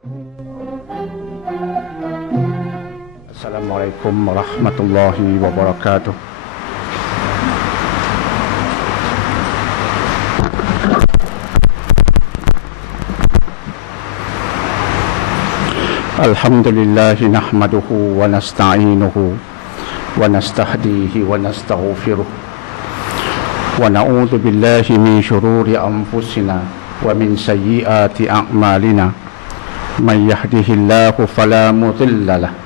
Assalamualaikum warahmatullahi wabarakatuh. Alhamdulillahi nahmaduhu wa nasta'inuhu wa nastahdihi wa nastaghfiruh wa na'udzu billahi min syururi anfusina wa min sayyiati a'malina may yahdihillahu fala mudilla lahu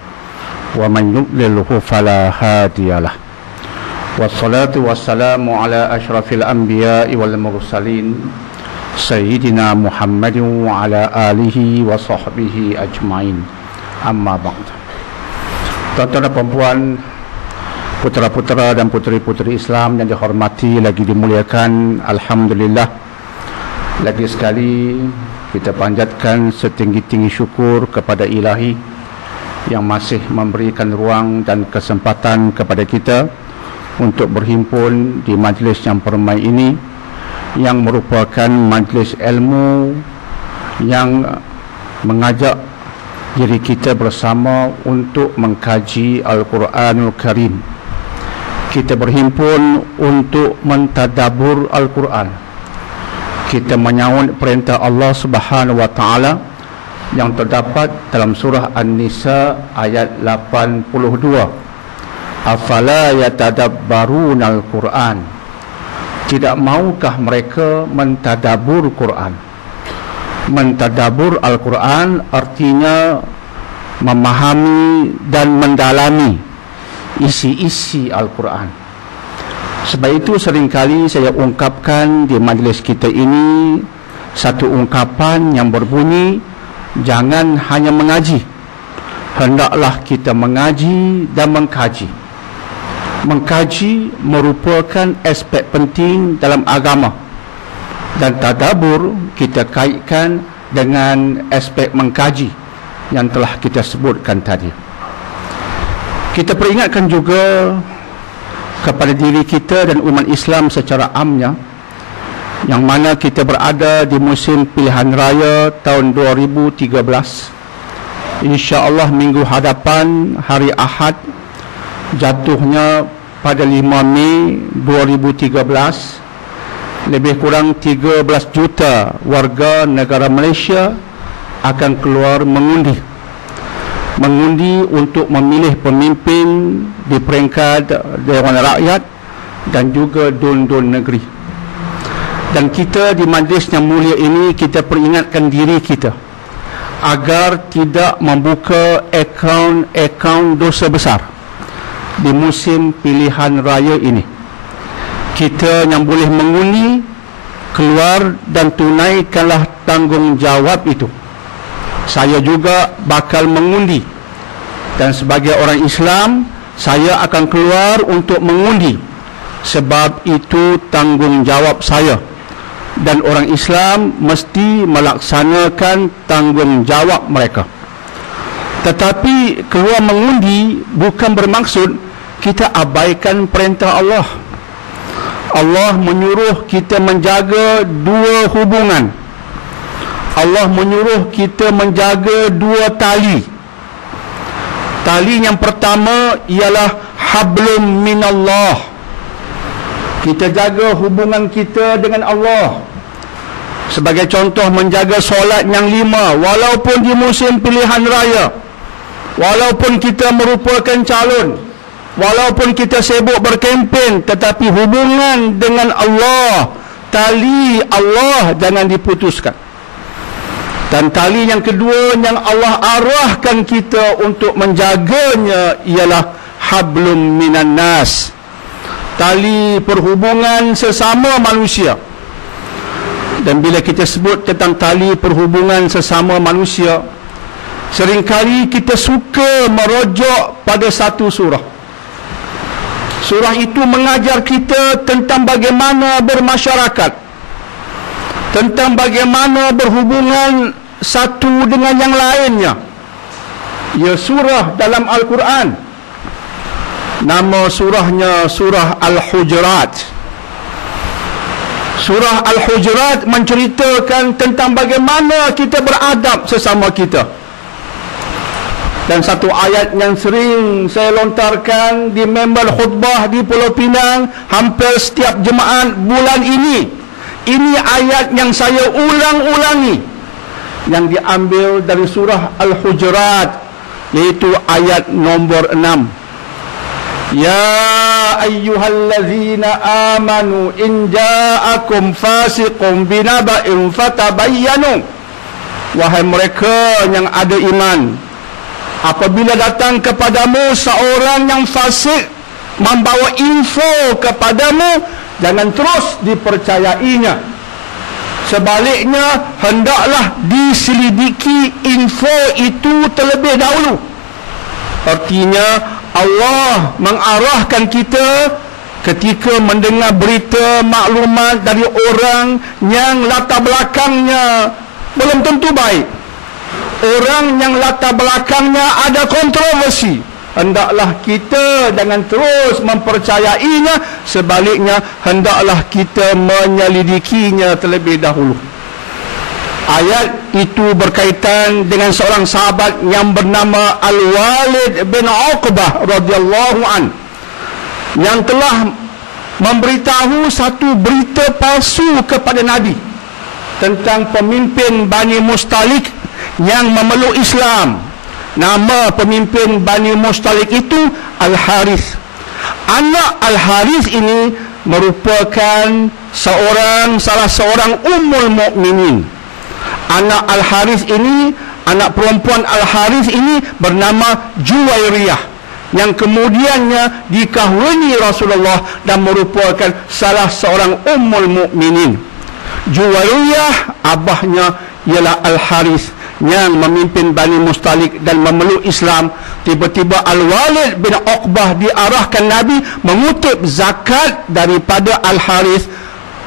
wa man yudlilhu fala hadiyalah. Wassalatu wassalamu ala asyrafil anbiya'i wal mursalin Sayyidina Muhammadin wa ala alihi wa sahbihi ajma'in. Amma ba'd. Tuan-tuan dan puan-puan, putera-putera dan puteri-puteri Islam yang dihormati lagi dimuliakan, alhamdulillah, lagi sekali kita panjatkan setinggi-tinggi syukur kepada Ilahi yang masih memberikan ruang dan kesempatan kepada kita untuk berhimpun di majlis yang permai ini, yang merupakan majlis ilmu yang mengajak diri kita bersama untuk mengkaji Al-Quranul Karim. Kita berhimpun untuk mentadabbur Al-Quran. Kita menyahut perintah Allah Subhanahu wa taala yang terdapat dalam surah An-Nisa ayat 82. Afala yatadabbarunal Quran? Tidak maukah mereka mentadabbur Quran? Mentadabbur Al-Quran artinya memahami dan mendalami isi-isi Al-Quran. Sebab itu seringkali saya ungkapkan di majlis kita ini satu ungkapan yang berbunyi, jangan hanya mengaji, hendaklah kita mengaji dan mengkaji. Mengkaji merupakan aspek penting dalam agama, dan tadabbur kita kaitkan dengan aspek mengkaji yang telah kita sebutkan tadi. Kita peringatkan juga kepada diri kita dan umat Islam secara amnya, yang mana kita berada di musim pilihan raya tahun 2013. InsyaAllah minggu hadapan, hari Ahad, jatuhnya pada 5 Mei 2013, lebih kurang 13 juta warga negara Malaysia akan keluar mengundi untuk memilih pemimpin di peringkat Dewan Rakyat dan juga dun-dun negeri. Dan kita di majlis yang mulia ini, kita peringatkan diri kita agar tidak membuka akaun dosa besar di musim pilihan raya ini. Kita yang boleh mengundi, keluar dan tunaikanlah tanggungjawab itu. Saya juga bakal mengundi, dan sebagai orang Islam, saya akan keluar untuk mengundi, sebab itu tanggungjawab saya, dan orang Islam mesti melaksanakan tanggungjawab mereka. Tetapi keluar mengundi bukan bermaksud kita abaikan perintah Allah. Allah menyuruh kita menjaga dua hubungan. Allah menyuruh kita menjaga dua tali. Tali yang pertama ialah hablum minallah. Kita jaga hubungan kita dengan Allah. Sebagai contoh, menjaga solat yang 5 walaupun di musim pilihan raya, walaupun kita merupakan calon, walaupun kita sibuk berkempen, tetapi hubungan dengan Allah, tali Allah jangan diputuskan. Dan tali yang kedua yang Allah arahkan kita untuk menjaganya ialah hablum minan nas, tali perhubungan sesama manusia. Dan bila kita sebut tentang tali perhubungan sesama manusia, seringkali kita suka merujuk pada satu surah. Surah itu mengajar kita tentang bagaimana bermasyarakat, tentang bagaimana berhubungan satu dengan yang lainnya. Ya, surah dalam Al-Quran, nama surahnya surah Al-Hujurat. Surah Al-Hujurat menceritakan tentang bagaimana kita beradab sesama kita. Dan satu ayat yang sering saya lontarkan di member khutbah di Pulau Pinang hampir setiap jemaat bulan ini. Ini ayat yang saya ulang-ulangi, yang diambil dari surah Al-Hujurat, yaitu ayat nombor 6. Ya ayyuhallazina amanu in ja'akum fasiqun binaba'in fatabayyanu. Wahai mereka yang ada iman, apabila datang kepadamu seorang yang fasik membawa info kepadamu, jangan terus dipercayainya. Sebaliknya, hendaklah diselidiki info itu terlebih dahulu. Artinya, Allah mengarahkan kita ketika mendengar berita maklumat dari orang yang latar belakangnya belum tentu baik, orang yang latar belakangnya ada kontroversi, hendaklah kita jangan terus mempercayainya. Sebaliknya, hendaklah kita menyelidikinya terlebih dahulu. Ayat itu berkaitan dengan seorang sahabat yang bernama Al-Walid bin Uqbah radhiyallahu an, yang telah memberitahu satu berita palsu kepada Nabi tentang pemimpin Bani Mustalik yang memeluk Islam. Nama pemimpin Bani Mustalik itu Al-Harith. Anak Al-Harith ini merupakan salah seorang ummul mukminin. Anak Al-Harith ini, anak perempuan Al-Harith ini bernama Juwairiyah, yang kemudiannya dikahwini Rasulullah dan merupakan salah seorang ummul mukminin. Juwairiyah abahnya ialah Al-Harith yang memimpin Bani Mustalik dan memeluk Islam. Tiba-tiba Al-Walid bin Uqbah diarahkan Nabi mengutip zakat daripada Al-Harith.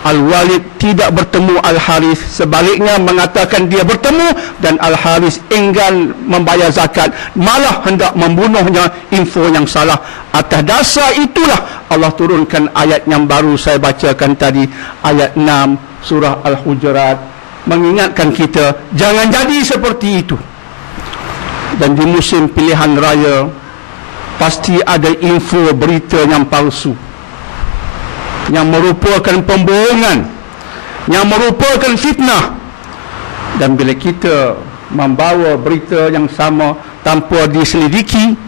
Al-Walid tidak bertemu Al-Harith, sebaliknya mengatakan dia bertemu, dan Al-Harith enggan membayar zakat, malah hendak membunuhnya. Info yang salah. Atas dasar itulah Allah turunkan ayat yang baru saya bacakan tadi, ayat 6 surah Al-Hujurat, mengingatkan kita jangan jadi seperti itu. Dan di musim pilihan raya pasti ada info berita yang palsu, yang merupakan pembohongan, yang merupakan fitnah. Dan bila kita membawa berita yang sama tanpa diselidiki,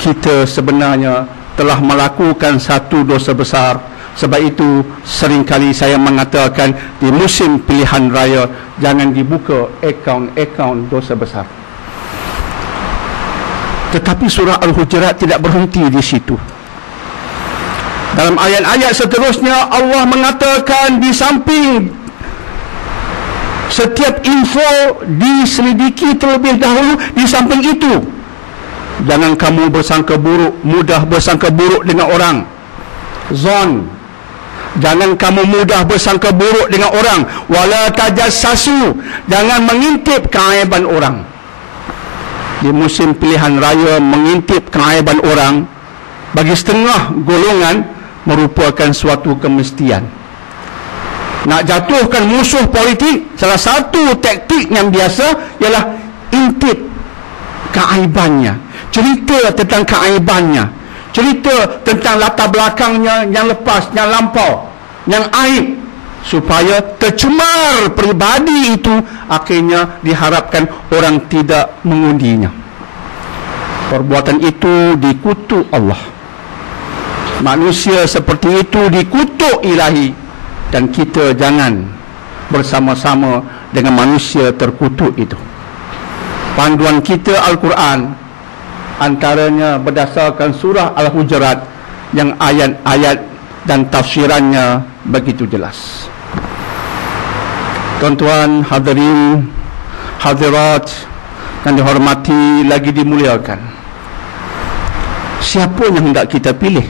kita sebenarnya telah melakukan satu dosa besar. Sebab itu seringkali saya mengatakan di musim pilihan raya jangan dibuka akaun-akaun dosa besar. Tetapi surah Al-Hujurat tidak berhenti di situ. Dalam ayat-ayat seterusnya Allah mengatakan di samping setiap info diselidiki terlebih dahulu, di samping itu jangan kamu bersangka buruk, mudah bersangka buruk dengan orang. Zon, jangan kamu mudah bersangka buruk dengan orang. Wala tajassasu, jangan mengintip keaiban orang. Di musim pilihan raya, mengintip keaiban orang bagi setengah golongan merupakan suatu kemestian. Nak jatuhkan musuh politik, salah satu taktik yang biasa ialah intip keaibannya, cerita tentang keaibannya, cerita tentang latar belakangnya yang lepas, yang lampau, yang aib, supaya tercemar peribadi itu. Akhirnya diharapkan orang tidak mengundinya. Perbuatan itu dikutuk Allah. Manusia seperti itu dikutuk ilahi, dan kita jangan bersama-sama dengan manusia terkutuk itu. Panduan kita Al-Quran, antaranya berdasarkan surah Al-Hujurat yang ayat-ayat dan tafsirannya begitu jelas. Tuan-tuan, hadirin, hadirat yang dihormati lagi dimuliakan, siapa yang hendak kita pilih?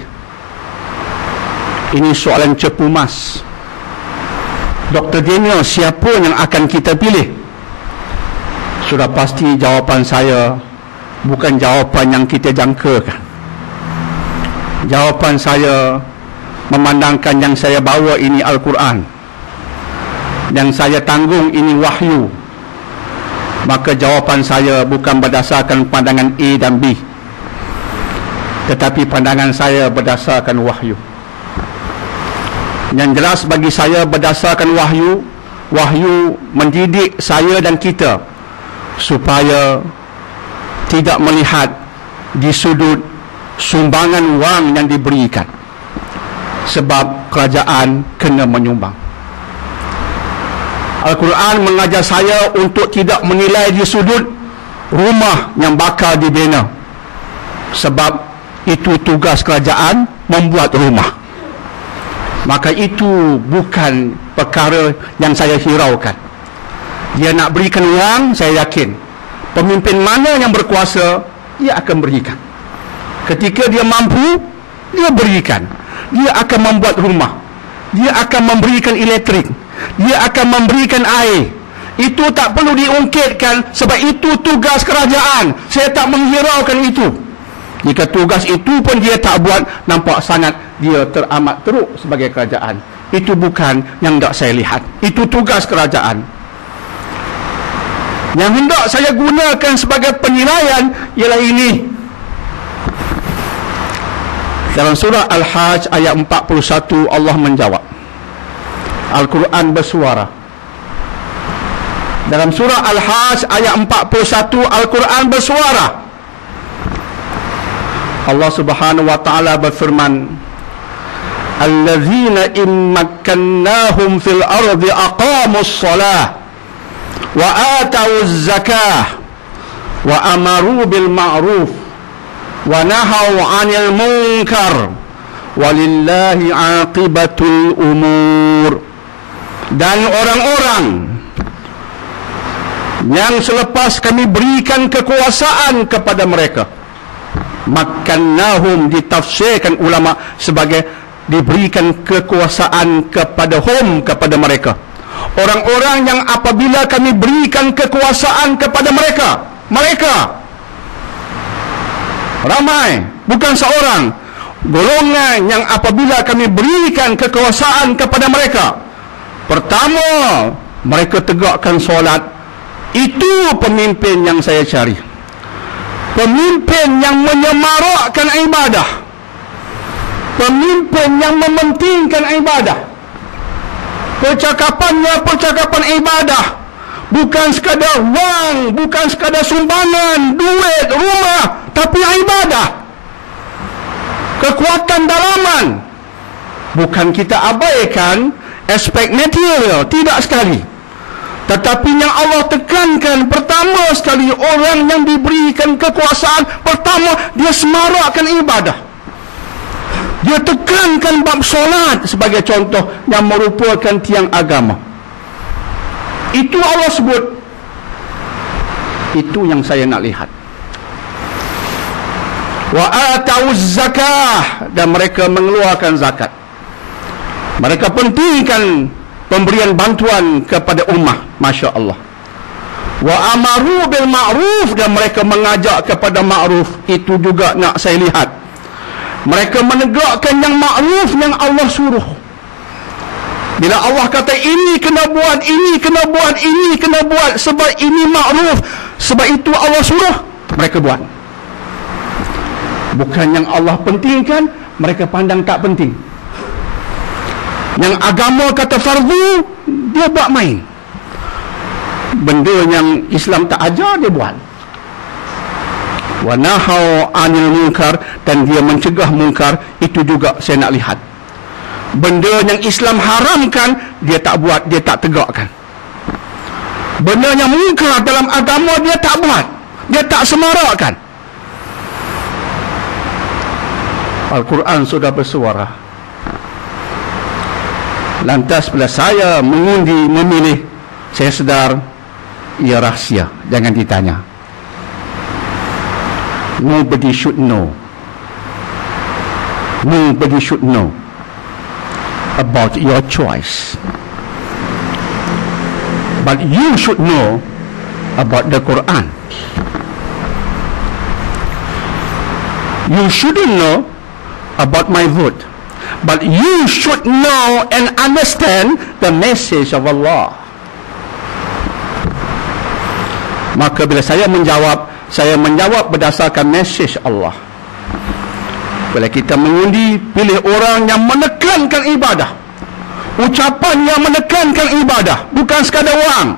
Ini soalan cepu mas. Dr. Daniel, siapa yang akan kita pilih? Sudah pasti jawapan saya bukan jawapan yang kita jangkakan. Jawapan saya memandangkan yang saya bawa ini Al-Quran. yang saya tanggung ini wahyu, maka jawapan saya bukan berdasarkan pandangan A dan B, tetapi pandangan saya berdasarkan wahyu. Yang jelas bagi saya berdasarkan wahyu, wahyu mendidik saya dan kita supaya tidak melihat di sudut sumbangan wang yang diberikan, sebab kerajaan kena menyumbang. Al-Quran mengajar saya untuk tidak menilai di sudut rumah yang bakal dibina, sebab itu tugas kerajaan membuat rumah. Maka itu bukan perkara yang saya hiraukan. Dia nak berikan wang, saya yakin pemimpin mana yang berkuasa, dia akan berikan. Ketika dia mampu, dia berikan. Dia akan membuat rumah, dia akan memberikan elektrik, dia akan memberikan air. Itu tak perlu diungkitkan, sebab itu tugas kerajaan. Saya tak menghiraukan itu. Jika tugas itu pun dia tak buat, nampak sangat dia teramat teruk sebagai kerajaan. Itu bukan yang hendak saya lihat. Itu tugas kerajaan. Yang hendak saya gunakan sebagai penilaian ialah ini. Dalam surah Al-Hajj ayat 41, Allah menjawab. Al-Quran bersuara. Dalam surah Al-Hajj ayat 41, Al-Quran bersuara. Allah Subhanahu wa taala berfirman, allazina in makkannahum fil ardi aqamus shalah wa atawuz zakah wa amaru bil ma'ruf wa nahau 'anil munkar walillahi 'aqibatul umur. Dan orang-orang yang selepas kami berikan kekuasaan kepada mereka, makkannahum ditafsirkan ulama sebagai diberikan kekuasaan kepada mereka. Orang-orang yang apabila kami berikan kekuasaan kepada mereka ramai, bukan seorang, golongan yang apabila kami berikan kekuasaan kepada mereka, pertama mereka tegakkan solat. Itu pemimpin yang saya cari. Pemimpin yang menyemarakkan ibadah, pemimpin yang mementingkan ibadah. Percakapannya percakapan ibadah, bukan sekadar wang, bukan sekadar sumbangan, duit, rumah, tapi ibadah. Kekuatan dalaman. Bukan kita abaikan aspek material, tidak sekali. Tetapi yang Allah tekankan pertama sekali, orang yang diberikan kekuasaan, pertama dia semarakkan ibadah. Dia tekankan bab solat sebagai contoh yang merupakan tiang agama. Itu Allah sebut. Itu yang saya nak lihat. Wa atawuz zakah, dan mereka mengeluarkan zakat. Mereka pentingkan pemberian bantuan kepada ummah, Masya Allah. Wa amaru bil ma'ruf, dan mereka mengajak kepada ma'ruf. Itu juga nak saya lihat. Mereka menegakkan yang ma'ruf yang Allah suruh. Bila Allah kata ini kena buat, ini kena buat, ini kena buat, sebab ini ma'ruf, sebab itu Allah suruh, mereka buat. Bukan yang Allah pentingkan, mereka pandang tak penting. Yang agama kata fardu, dia buat main. Benda yang Islam tak ajar, dia buat. Wa nahau 'anil munkar, dan dia mencegah munkar. Itu juga saya nak lihat. Benda yang Islam haramkan, dia tak buat, dia tak tegakkan. Benda yang munkar dalam agama, dia tak buat, dia tak semarakkan. Al-Quran sudah bersuara. Lantas bila saya mengundi, memilih, saya sedar ia rahsia, jangan ditanya. Nobody should know. Nobody should know about your choice. But you should know about the Quran. You shouldn't know about my vote, but you should know and understand the message of Allah. Maka bila saya menjawab berdasarkan mesej Allah. Bila kita mengundi, pilih orang yang menekankan ibadah, ucapan yang menekankan ibadah, bukan sekadar wang,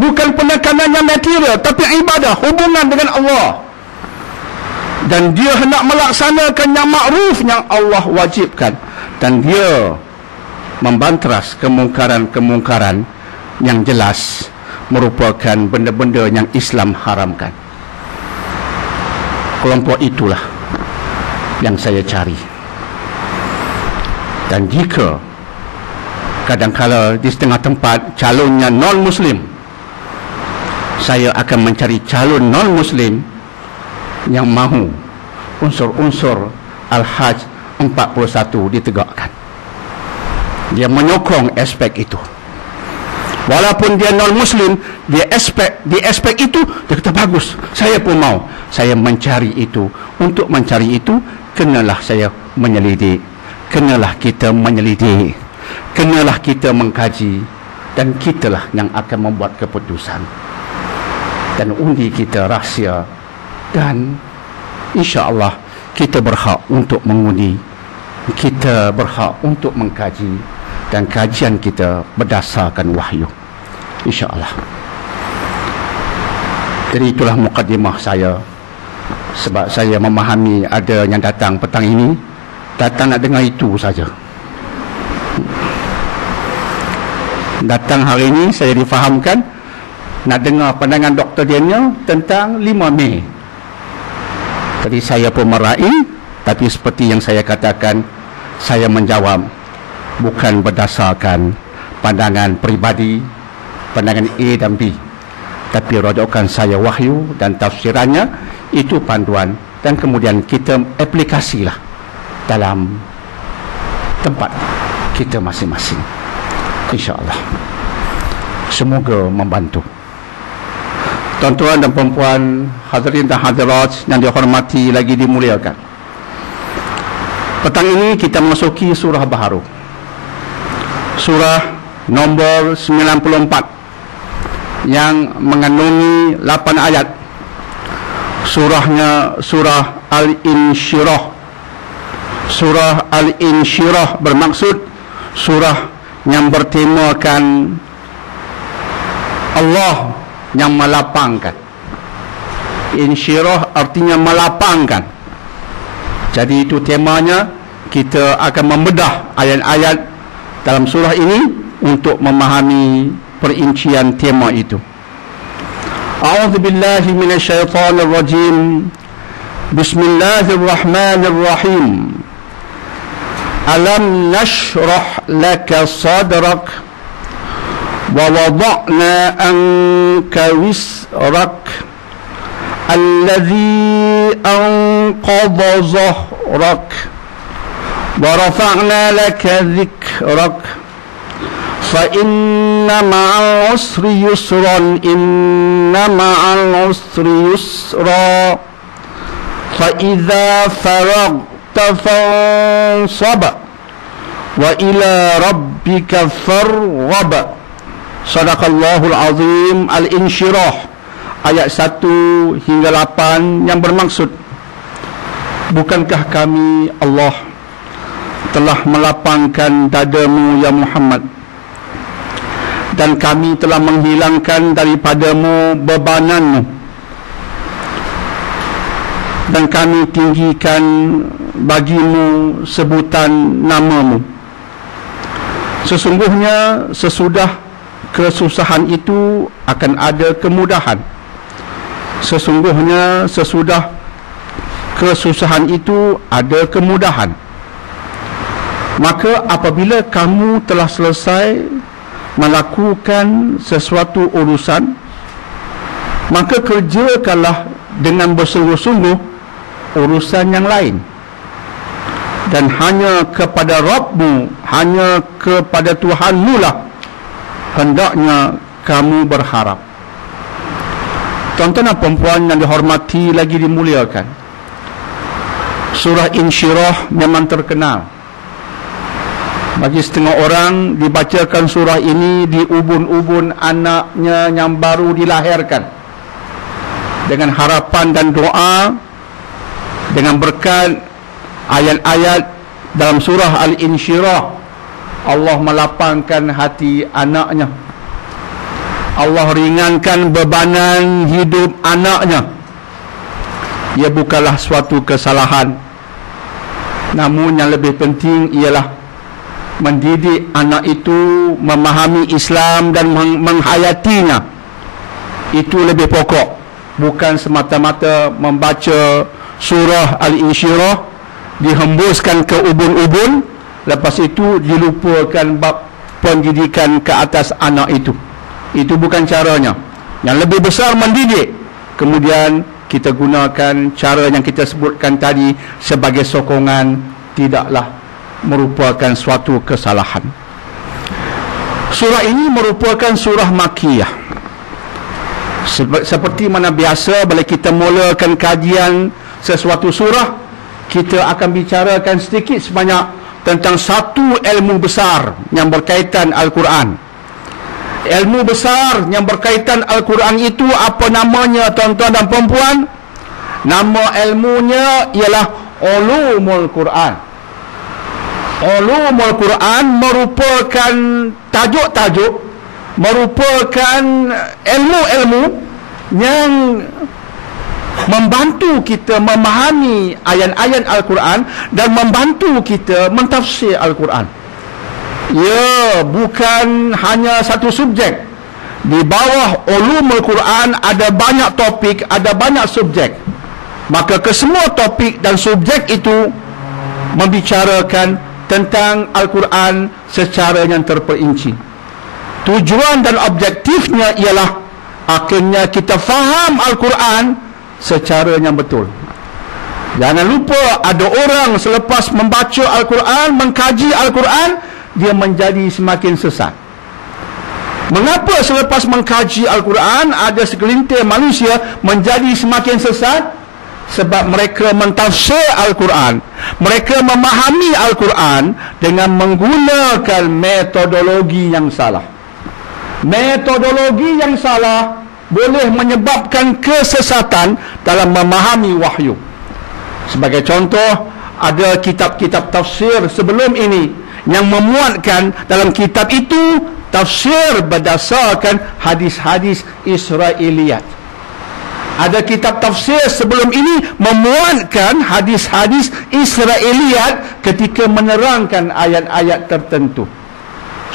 bukan penekanan yang material, tapi ibadah, hubungan dengan Allah. Dan dia hendak melaksanakan yang makruf yang Allah wajibkan, dan dia membantras kemungkaran-kemungkaran yang jelas merupakan benda-benda yang Islam haramkan. Kelompok itulah yang saya cari. Dan jika kadang-kala di setengah tempat calonnya non-Muslim, saya akan mencari calon non-Muslim yang mahu unsur-unsur Al-Hajj 41 ditegakkan. Dia menyokong aspek itu. Walaupun dia non-Muslim, di aspek itu dia kata bagus, saya pun mau. Saya mencari itu. Untuk mencari itu, kenalah saya menyelidik, kenalah kita menyelidik, kenalah kita mengkaji, dan kitalah yang akan membuat keputusan. Dan undi kita rahsia, dan insya-Allah kita berhak untuk mengundi, kita berhak untuk mengkaji, dan kajian kita berdasarkan wahyu, insya-Allah. Jadi itulah mukadimah saya. Sebab saya memahami ada yang datang petang ini, datang nak dengar itu saja. Datang hari ini saya difahamkan nak dengar pandangan Dr. Daniel tentang 5 Mei. Jadi saya pun meraih, tapi seperti yang saya katakan, saya menjawab bukan berdasarkan pandangan peribadi, pandangan A dan B, tapi rujukan saya wahyu dan tafsirannya itu panduan, dan kemudian kita aplikasilah dalam tempat kita masing-masing, insya-Allah. Semoga membantu. Tuan-tuan dan puan-puan, hadirin dan hadirat yang dihormati lagi dimuliakan, petang ini kita memasuki surah baharu, surah nombor 94 yang mengandungi 8 ayat. Surahnya surah Al-Insyirah. Surah Al-Insyirah bermaksud surah yang bertemakan Allah yang melapangkan. Insyirah artinya melapangkan. Jadi itu temanya. Kita akan membedah ayat-ayat dalam surah ini untuk memahami perincian tema itu. A'udzu billahi minasyaitonir rajim. Bismillahirrahmanirrahim. Alam nashrah laka sadrak wa wada'na anka wisrak alladhi anqadha zahrak wa rafa'na laka dhikrak فإن مع العسر يسرا إن مع العسر يسرا فإذا فرغت فانصب وإلى ربك فارغب. Sadaqallahul Azim. Al-Insyirah ayat 1 hingga 8 yang bermaksud, bukankah kami Allah telah melapangkan dadamu ya Muhammad, dan kami telah menghilangkan daripadamu bebananmu, dan kami tinggikan bagimu sebutan namamu. Sesungguhnya sesudah kesusahan itu akan ada kemudahan. Sesungguhnya sesudah kesusahan itu ada kemudahan. Maka apabila kamu telah selesai melakukan sesuatu urusan, maka kerjakanlah dengan bersungguh-sungguh urusan yang lain, dan hanya kepada Rabbmu, hanya kepada Tuhanmu lah hendaknya kamu berharap. Tuan-tuan dan puan-puan yang dihormati lagi dimuliakan, surah Insyirah memang terkenal. Bagi setengah orang dibacakan surah ini di ubun-ubun anaknya yang baru dilahirkan. dengan harapan dan doa, dengan berkat ayat-ayat dalam surah Al-Insyirah, Allah melapangkan hati anaknya, Allah ringankan bebanan hidup anaknya. Ia bukanlah suatu kesalahan, namun yang lebih penting ialah mendidik anak itu memahami Islam dan menghayatinya. Itu lebih pokok, bukan semata-mata membaca surah Al-Insyirah, dihembuskan ke ubun-ubun, lepas itu dilupakan bab pendidikan ke atas anak itu. Itu bukan caranya. Yang lebih besar mendidik, kemudian kita gunakan cara yang kita sebutkan tadi sebagai sokongan, tidaklah merupakan suatu kesalahan. Surah ini merupakan surah Makkiyah. Seperti mana biasa, bila kita mulakan kajian sesuatu surah, kita akan bicarakan sedikit sebanyak tentang satu ilmu besar yang berkaitan Al-Quran. Ilmu besar yang berkaitan Al-Quran itu apa namanya, tuan-tuan dan perempuan? Nama ilmunya ialah Ulumul Quran. Ulumul Quran merupakan tajuk-tajuk, merupakan ilmu-ilmu yang membantu kita memahami ayat-ayat Al-Quran dan membantu kita mentafsir Al-Quran. Ya, bukan hanya satu subjek. Di bawah Ulumul Quran ada banyak topik, ada banyak subjek. Maka kesemua topik dan subjek itu membicarakan tentang Al-Quran secara yang terperinci. Tujuan dan objektifnya ialah akhirnya kita faham Al-Quran secara yang betul. Jangan lupa, ada orang selepas membaca Al-Quran, mengkaji Al-Quran, dia menjadi semakin sesat. Mengapa selepas mengkaji Al-Quran ada segelintir manusia menjadi semakin sesat? Sebab mereka mentafsir Al-Quran, mereka memahami Al-Quran dengan menggunakan metodologi yang salah. Metodologi yang salah boleh menyebabkan kesesatan dalam memahami wahyu. Sebagai contoh, ada kitab-kitab tafsir sebelum ini yang memuatkan dalam kitab itu tafsir berdasarkan hadis-hadis Israiliyat. Ada kitab tafsir sebelum ini memuatkan hadis-hadis Israiliyat ketika menerangkan ayat-ayat tertentu.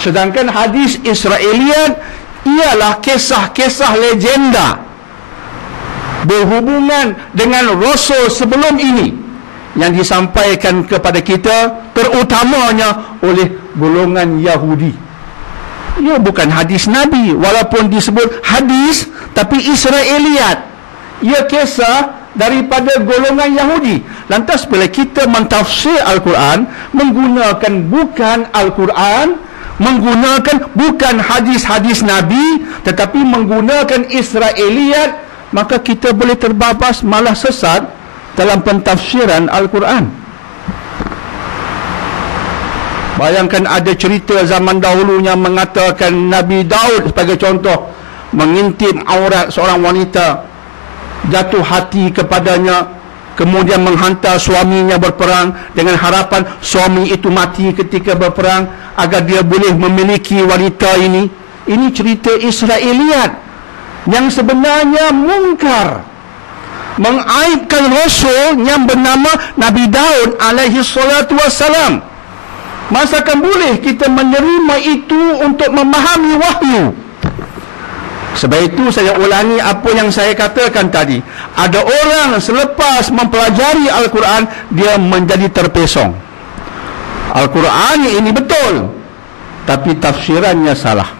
Sedangkan hadis Israiliyat ialah kisah-kisah legenda berhubungan dengan Rasul sebelum ini yang disampaikan kepada kita terutamanya oleh golongan Yahudi. Ia bukan hadis Nabi, walaupun disebut hadis, tapi Israiliyat. Ia kisah daripada golongan Yahudi. Lantas bila kita mentafsir Al-Quran, menggunakan bukan Al-Quran, menggunakan bukan hadis-hadis Nabi, tetapi menggunakan Israiliyat, maka kita boleh terbabas, malah sesat dalam pentafsiran Al-Quran. Bayangkan ada cerita zaman dahulu yang mengatakan Nabi Daud sebagai contoh mengintip aurat seorang wanita, jatuh hati kepadanya, kemudian menghantar suaminya berperang dengan harapan suami itu mati ketika berperang agar dia boleh memiliki wanita ini. Ini cerita Israiliyat yang sebenarnya mungkar, mengaibkan Rasul yang bernama Nabi Daud alaihi salatu wassalam. Masakan boleh kita menerima itu untuk memahami wahyu? Sebab itu saya ulangi apa yang saya katakan tadi. Ada orang selepas mempelajari Al-Quran, dia menjadi terpesong. Al-Quran ini betul, tapi tafsirannya salah.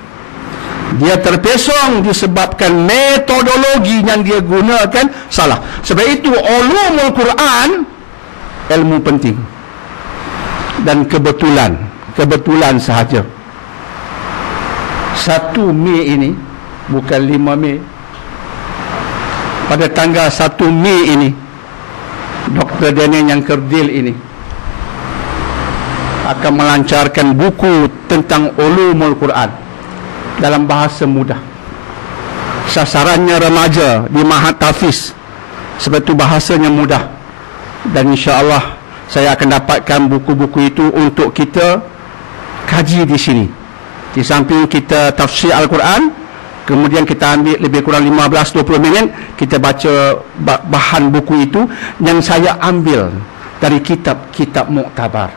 Dia terpesong disebabkan metodologi yang dia gunakan salah. Sebab itu ulumul Quran ilmu penting dan kebetulan sahaja 1 Mei ini, bukan 5 Mei, pada tanggal 1 Mei ini, Dr. Daniel yang kerdil ini akan melancarkan buku tentang ulumul Quran dalam bahasa mudah. sasarannya remaja di Mahat Tafiz, sebab itu bahasanya mudah, dan insya-Allah saya akan dapatkan buku-buku itu untuk kita kaji di sini. Di samping kita tafsir Al-Quran, kemudian kita ambil lebih kurang 15-20 minit kita baca bahan buku itu yang saya ambil dari kitab-kitab muktabar.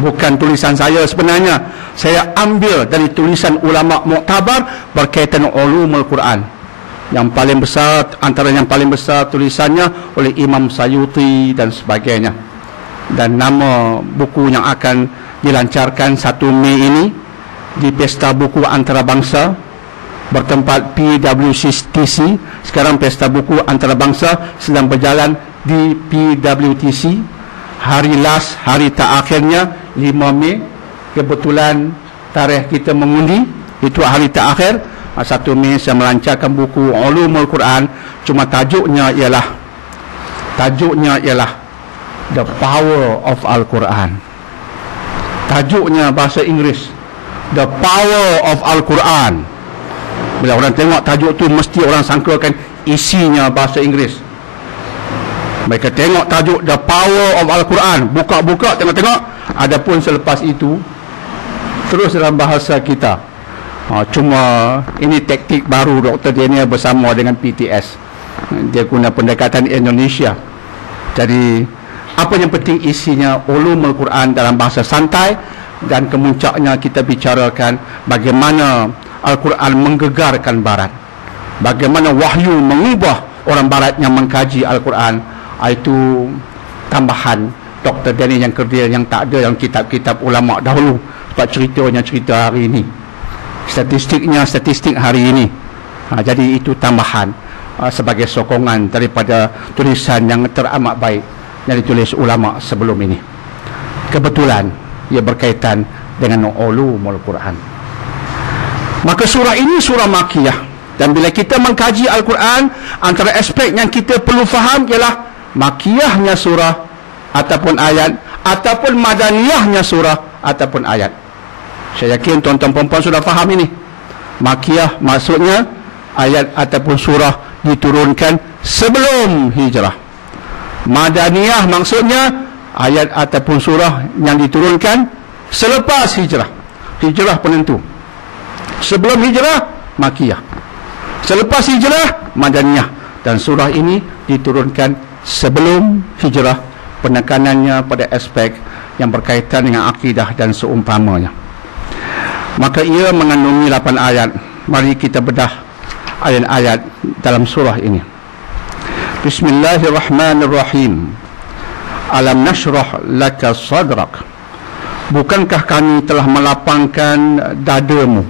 Bukan tulisan saya sebenarnya, saya ambil dari tulisan ulama muktabar berkaitan ulumul Quran. Yang paling besar, antara yang paling besar tulisannya oleh Imam Sayuti dan sebagainya. Dan nama buku yang akan dilancarkan 1 Mei ini di Pesta Buku Antarabangsa bertempat PWTC. Sekarang Pesta Buku Antarabangsa sedang berjalan di PWTC. Hari last, hari terakhirnya 5 Mei. Kebetulan tarikh kita mengundi, itu hari terakhir. 1 Mei saya melancarkan buku Ulumul Quran. Cuma tajuknya ialah The Power of Al-Quran. Tajuknya bahasa Inggeris, The Power of Al-Quran. Bila orang tengok tajuk tu, mesti orang sangkakan isinya bahasa Inggeris. Mereka tengok tajuk The Power of Al-Quran, buka-buka, tengok-tengok. Adapun selepas itu terus dalam bahasa kita. Cuma ini taktik baru Dr. Daniel bersama dengan PTS. Dia guna pendekatan Indonesia. Jadi apa yang penting isinya ulumul Quran dalam bahasa santai, dan kemuncaknya kita bicarakan bagaimana Al-Quran menggegarkan Barat, bagaimana wahyu mengubah orang Barat yang mengkaji Al-Quran. Itu tambahan Dr. Daniel yang kerdil, yang tak ada yang kitab-kitab ulama dahulu. Sebab ceritanya cerita hari ini, statistiknya statistik hari ini. Jadi itu tambahan sebagai sokongan daripada tulisan yang teramat baik yang ditulis ulama sebelum ini. Kebetulan ia berkaitan dengan ulumul Quran. Maka surah ini surah Makkiyah, dan bila kita mengkaji Al-Quran, antara aspek yang kita perlu faham ialah Makkiyahnya surah ataupun ayat, ataupun Madaniyahnya surah ataupun ayat. Saya yakin tuan-tuan perempuan sudah faham ini. Makkiyah maksudnya ayat ataupun surah diturunkan sebelum hijrah. Madaniyah maksudnya ayat ataupun surah yang diturunkan selepas hijrah. Hijrah penentu. Sebelum hijrah, Makkiyah. Selepas hijrah, Madaniyah. Dan surah ini diturunkan sebelum hijrah. Penekanannya pada aspek yang berkaitan dengan akidah dan seumpamanya. Maka ia mengandungi 8 ayat. Mari kita bedah ayat-ayat dalam surah ini. Bismillahirrahmanirrahim. Alam nashrah laka sadrak. Bukankah kami telah melapangkan dadamu?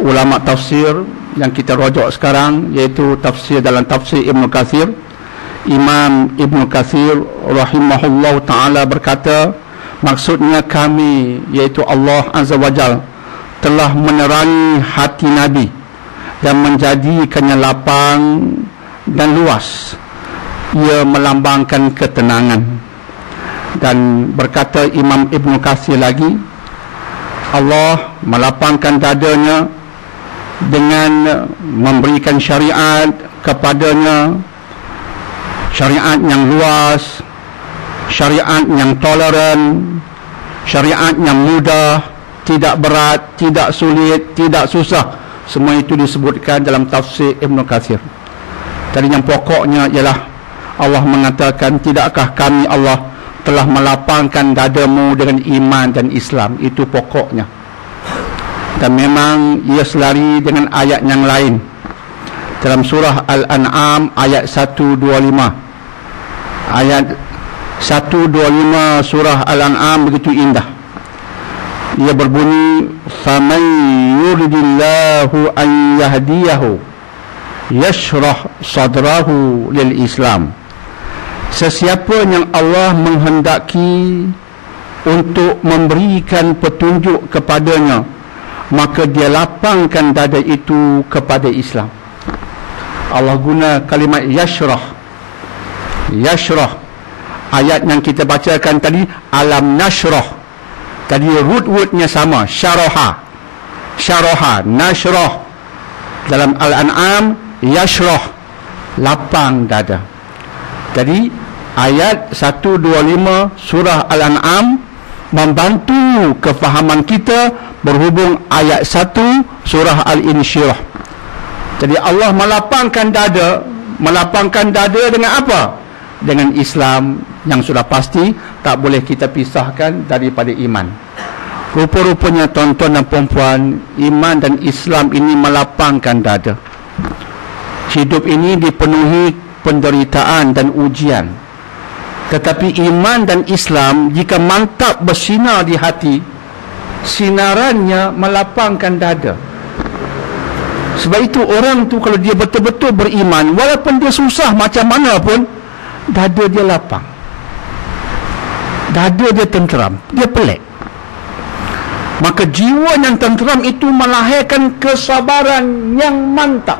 Ulama tafsir yang kita rojok sekarang, iaitu tafsir dalam tafsir Ibn Kathir, Imam Ibn Kathir rahimahullah ta'ala berkata, maksudnya kami, iaitu Allah Azza wa Jal, telah menerangi hati Nabi dan menjadikannya lapang dan luas. Ia melambangkan ketenangan. Dan berkata Imam Ibn Kathir lagi, Allah melapangkan dadanya dengan memberikan syariat kepadanya, syariat yang luas, syariat yang toleran, syariat yang mudah, tidak berat, tidak sulit, tidak susah. Semua itu disebutkan dalam tafsir Ibn Kathir. Jadi yang pokoknya ialah Allah mengatakan, tidakkah kami Allah telah melapangkan dadamu dengan iman dan Islam. Itu pokoknya. Dan memang ia selari dengan ayat yang lain. Dalam surah Al-An'am ayat 125. Ayat 125 surah Al-An'am begitu indah. Ia berbunyi, faman yuridillahu an yahdiyahu yashrah sadrahu lil Islam. Sesiapa yang Allah menghendaki untuk memberikan petunjuk kepadanya, maka dia lapangkan dada itu kepada Islam. Allah guna kalimat yashrah. Yashrah. Ayat yang kita bacakan tadi, alam nashrah. Tadi root-rootnya sama, syaraha. Syaraha, nashrah. Dalam Al-An'am, yashrah, lapang dada. Jadi ayat 125 surah Al-An'am membantu kefahaman kita berhubung ayat 1 surah Al-Insyirah. Jadi Allah melapangkan dada. Melapangkan dada dengan apa? Dengan Islam yang sudah pasti tak boleh kita pisahkan daripada iman. Rupa-rupanya tuan-tuan dan puan-puan, iman dan Islam ini melapangkan dada. Hidup ini dipenuhi penderitaan dan ujian. Tetapi iman dan Islam jika mantap bersinar di hati, sinarannya melapangkan dada. Sebab itu orang tu kalau dia betul-betul beriman, walaupun dia susah macam mana pun, dada dia lapang, dada dia tenteram, dia pelik. Maka jiwa yang tenteram itu melahirkan kesabaran yang mantap.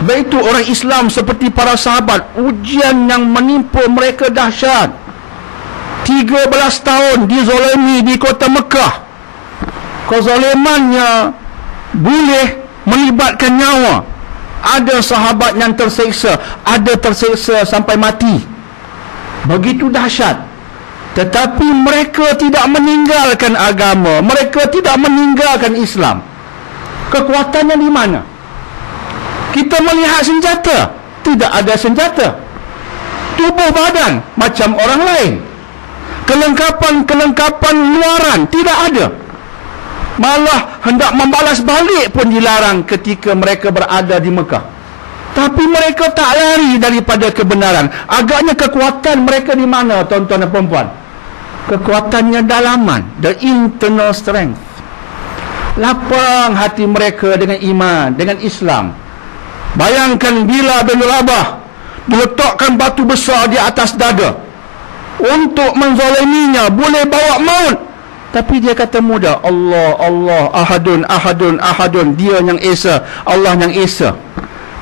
Sebab itu orang Islam seperti para sahabat, ujian yang menimpa mereka dahsyat. 13 tahun dizalimi di kota Mekah. Kezalimannya boleh melibatkan nyawa. Ada sahabat yang terseksa, ada terseksa sampai mati. Begitu dahsyat. Tetapi mereka tidak meninggalkan agama, mereka tidak meninggalkan Islam. Kekuatannya di mana? Kita melihat senjata, tidak ada senjata. Tubuh badan macam orang lain. Kelengkapan luaran tidak ada. Malah hendak membalas balik pun dilarang ketika mereka berada di Mekah. Tapi mereka tak lari daripada kebenaran. Agaknya kekuatan mereka di mana, tuan-tuan dan puan-puan? Kekuatannya dalaman, the internal strength. Lapang hati mereka dengan iman, dengan Islam. Bayangkan Bilal bin Rabah diletakkan batu besar di atas dada untuk menzaliminya, boleh bawa maut. Tapi dia kata mudah, Allah, Allah, ahadun, ahadun, ahadun. Dia yang esa, Allah yang esa.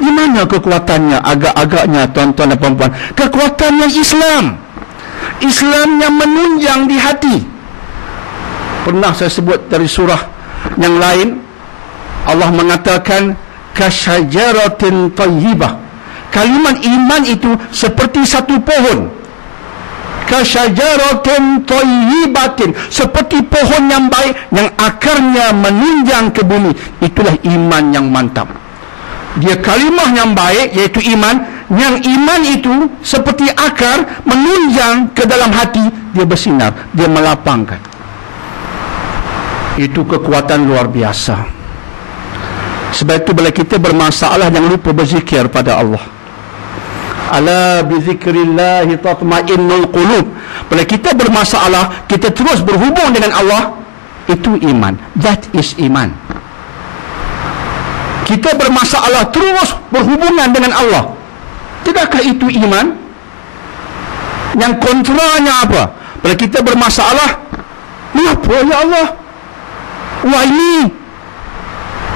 Di mana kekuatannya? Agak-agaknya, tuan-tuan dan puan-puan, kekuatannya Islam. Islam yang menunjang di hati. Pernah saya sebut dari surah yang lain, Allah mengatakan kasyajaratin tayyibah. Kalimat iman itu seperti satu pohon. Kasyajaratin tayyibatin, seperti pohon yang baik yang akarnya menunjang ke bumi. Itulah iman yang mantap. Dia kalimah yang baik, iaitu iman. Yang iman itu seperti akar menunjang ke dalam hati. Dia bersinar, dia melapangkan. Itu kekuatan luar biasa. Sebab itu bila kita bermasalah, jangan lupa berzikir pada Allah. Ala bizikrillahi tatma'innul qulub. Bila kita bermasalah, kita terus berhubung dengan Allah, itu iman. That is iman. Kita bermasalah terus berhubungan dengan Allah, tidakkah itu iman? Yang kontranya apa? Bila kita bermasalah, mengapa ya Allah? Wah ini,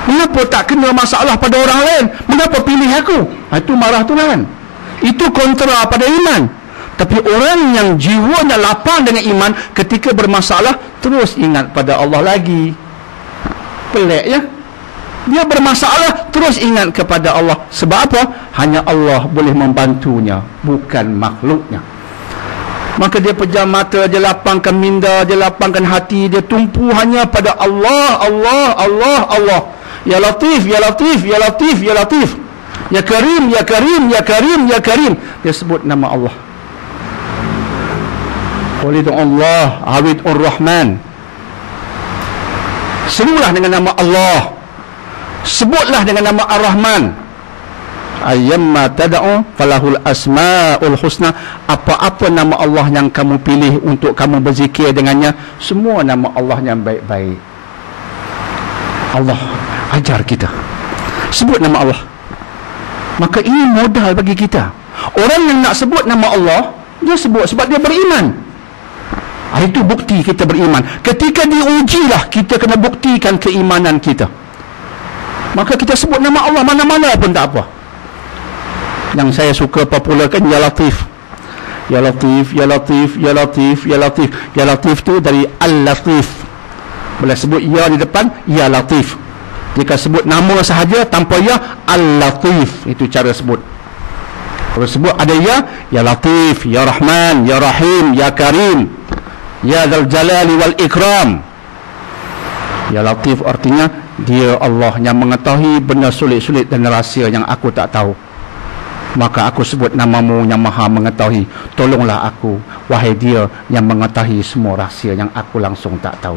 mengapa tak kena masalah pada orang lain? Mengapa pilih aku? Itu marah Tuhan. Itu kontra pada iman. Tapi orang yang jiwanya lapang dengan iman, ketika bermasalah terus ingat pada Allah lagi. Pelik ya? Dia bermasalah terus ingat kepada Allah. Sebab apa? Hanya Allah boleh membantunya, bukan makhluknya. Maka dia pejam mata, dia lapangkan minda, dia lapangkan hati, dia tumpu hanya pada Allah, Allah, Allah, Allah. Ya Latif, Ya Latif, Ya Latif, Ya Latif. Ya Karim, Ya Karim, Ya Karim, Ya Karim. Dia sebut nama Allah. Qul Allah, Awid'ur Rahman. Serulah dengan nama Allah. Sebutlah dengan nama Ar-Rahman. Ayyamma tad'u falahul asmaul husna. Apa-apa nama Allah yang kamu pilih untuk kamu berzikir dengannya, semua nama Allah yang baik-baik. Allah ajar kita sebut nama Allah. Maka ini modal bagi kita. Orang yang nak sebut nama Allah, dia sebut sebab dia beriman. Itu bukti kita beriman. Ketika diujilah, kita kena buktikan keimanan kita. Maka kita sebut nama Allah mana-mana pun tak apa. Yang saya suka popularkan, Ya Latif. Ya Latif, Ya Latif, Ya Latif, Ya Latif. Ya Latif tu dari Al-Latif. Bila sebut Ya di depan, Ya Latif. Jika sebut nama sahaja tanpa ya, Al-Latif, itu cara sebut. Kalau sebut ada ya Latif, ya Rahman, ya Rahim, ya Karim, ya Dzal Jalali wal Ikram. Ya Latif artinya dia Allah yang mengetahui benda sulit-sulit dan rahsia yang aku tak tahu. Maka aku sebut namamu yang maha mengetahui. Tolonglah aku, wahai dia yang mengetahui semua rahsia yang aku langsung tak tahu.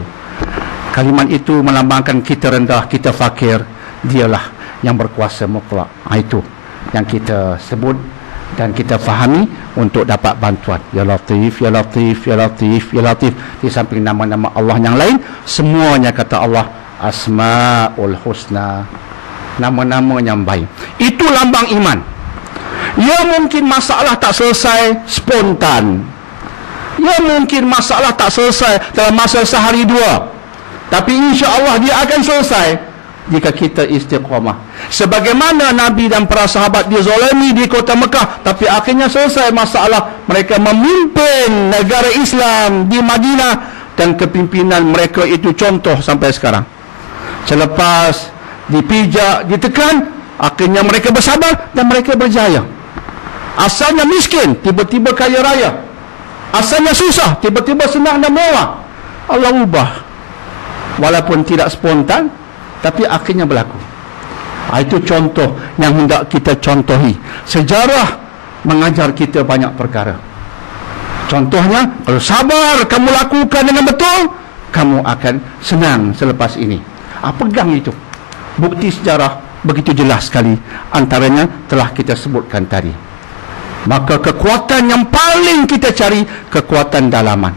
Kalimat itu melambangkan kita rendah, kita fakir. Dialah yang berkuasa mutlak. Itu yang kita sebut dan kita fahami untuk dapat bantuan. Ya Latif, Ya Latif, Ya Latif, Ya Latif. Di samping nama-nama Allah yang lain, semuanya kata Allah Asmaul Husna, nama-nama yang baik. Itu lambang iman. Ya mungkin masalah tak selesai spontan. Ya mungkin masalah tak selesai dalam masa sehari dua. Tapi insya-Allah dia akan selesai jika kita istiqamah. Sebagaimana Nabi dan para sahabat dizalimi di kota Mekah, tapi akhirnya selesai masalah. Mereka memimpin negara Islam di Madinah dan kepimpinan mereka itu contoh sampai sekarang. Selepas dipijak, ditekan, akhirnya mereka bersabar dan mereka berjaya. Asalnya miskin, tiba-tiba kaya raya. Asalnya susah, tiba-tiba senang dan mewah. Allah ubah. Walaupun tidak spontan, tapi akhirnya berlaku. Itu contoh yang hendak kita contohi. Sejarah mengajar kita banyak perkara. Contohnya, kalau sabar kamu lakukan dengan betul, kamu akan senang selepas ini. Pegang itu. Bukti sejarah begitu jelas sekali. Antaranya telah kita sebutkan tadi. Maka kekuatan yang paling kita cari, kekuatan dalaman.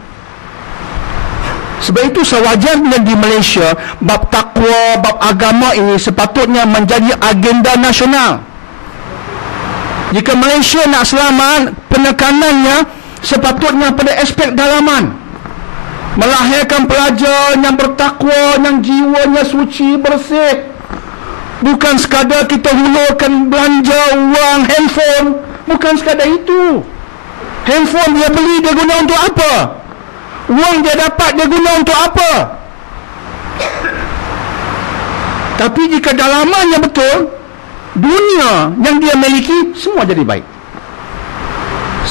Sebab itu sewajarnya di Malaysia, bab takwa, bab agama ini sepatutnya menjadi agenda nasional. Jika Malaysia nak selamat, penekanannya sepatutnya pada aspek dalaman. Melahirkan pelajar yang bertakwa, yang jiwanya suci, bersih. Bukan sekadar kita hulurkan belanja wang, handphone. Bukan sekadar itu. Handphone dia beli, dia guna untuk apa? Wang dia dapat, dia guna untuk apa? Tapi jika dalamannya betul, dunia yang dia miliki semua jadi baik.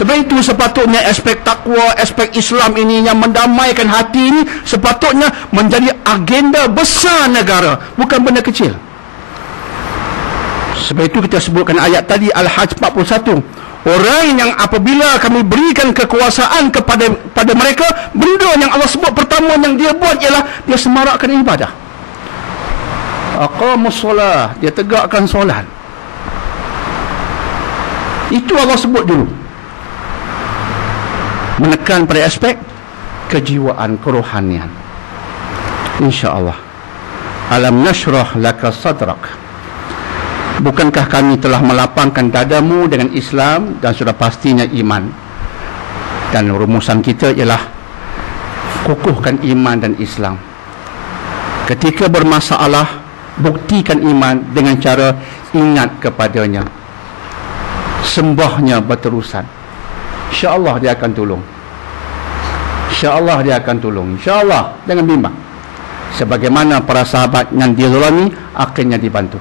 Sebab itu sepatutnya aspek takwa, aspek Islam ini yang mendamaikan hati ini sepatutnya menjadi agenda besar negara, bukan benda kecil. Sebab itu kita sebutkan ayat tadi Al-Hajj 41. Orang yang apabila kami berikan kekuasaan pada mereka, benda yang Allah sebut pertama yang dia buat ialah dia semarakkan ibadah. Aqamus solah, dia tegakkan solat. Itu Allah sebut dulu. Menekan pada aspek kejiwaan, kerohanian. InsyaAllah. Alam nashrah laka sadrak. Bukankah kami telah melapangkan dadamu dengan Islam, dan sudah pastinya iman. Dan rumusan kita ialah kukuhkan iman dan Islam. Ketika bermasalah, buktikan iman dengan cara ingat kepadanya, sembahnya berterusan. InsyaAllah dia akan tolong. InsyaAllah dia akan tolong. InsyaAllah, jangan bimbang. Sebagaimana para sahabat yang dizalimi akhirnya dibantu.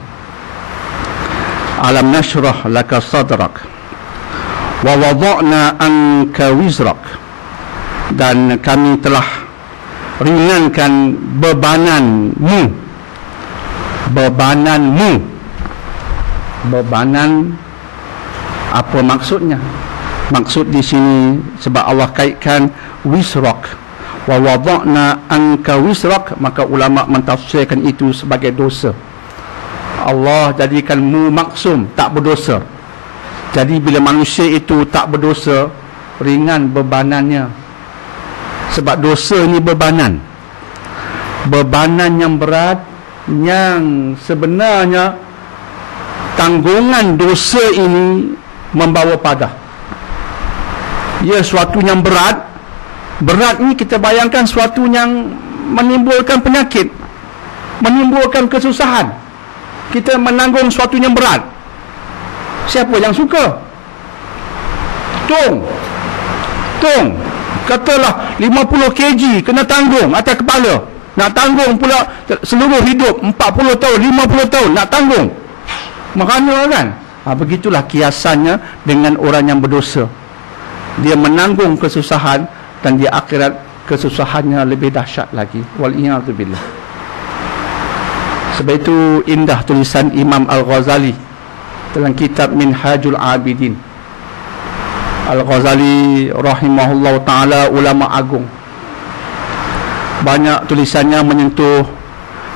Alam nashrah laka sadrak wa wada'na anka wizrak. Dan kami telah ringankan bebananmu. Bebanan apa maksudnya? Maksud di sini sebab Allah kaitkan wisrak, wa wada'na anka wisrak, maka ulama mentafsirkan itu sebagai dosa. Allah jadikanmu maksum, tak berdosa. Jadi bila manusia itu tak berdosa, ringan bebanannya. Sebab dosa ni bebanan. Bebanan yang berat, yang sebenarnya tanggungan dosa ini membawa pada. Ya, suatu yang berat. Berat ni kita bayangkan suatu yang menimbulkan penyakit, menimbulkan kesusahan. Kita menanggung suatu yang berat. Siapa yang suka? Tung. Katalah 50 kg kena tanggung atas kepala. Nak tanggung pula seluruh hidup 40 tahun, 50 tahun nak tanggung. Makanya kan, begitulah kiasannya dengan orang yang berdosa. Dia menanggung kesusahan dan di akhirat kesusahannya lebih dahsyat lagi. Wal'iyadzubillah. Sebab itu indah tulisan Imam Al-Ghazali dalam kitab Minhajul Abidin. Al-Ghazali rahimahullah ta'ala ulama agung. Banyak tulisannya menyentuh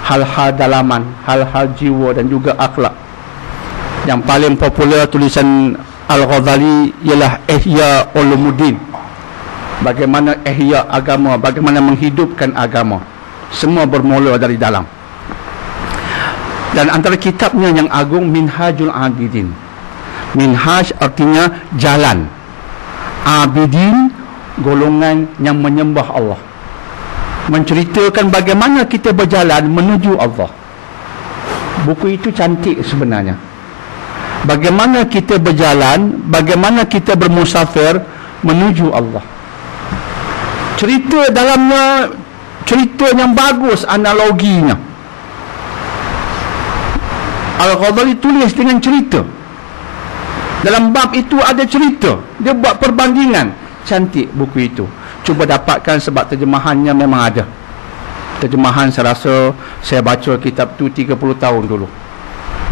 hal-hal dalaman, hal-hal jiwa dan juga akhlak. Yang paling popular tulisan Al-Ghazali ialah Ihya Ulumuddin. Bagaimana ihya agama, bagaimana menghidupkan agama. Semua bermula dari dalam. Dan antara kitabnya yang agung Minhajul Abidin. Minhaj artinya jalan. Abidin golongan yang menyembah Allah. Menceritakan bagaimana kita berjalan menuju Allah. Buku itu cantik sebenarnya. Bagaimana kita berjalan, bagaimana kita bermusafir menuju Allah. Cerita dalamnya, cerita yang bagus analoginya. Al-Ghazali tulis dengan cerita. Dalam bab itu ada cerita. Dia buat perbandingan. Cantik buku itu. Cuba dapatkan sebab terjemahannya memang ada. Terjemahan saya rasa saya baca kitab tu 30 tahun dulu.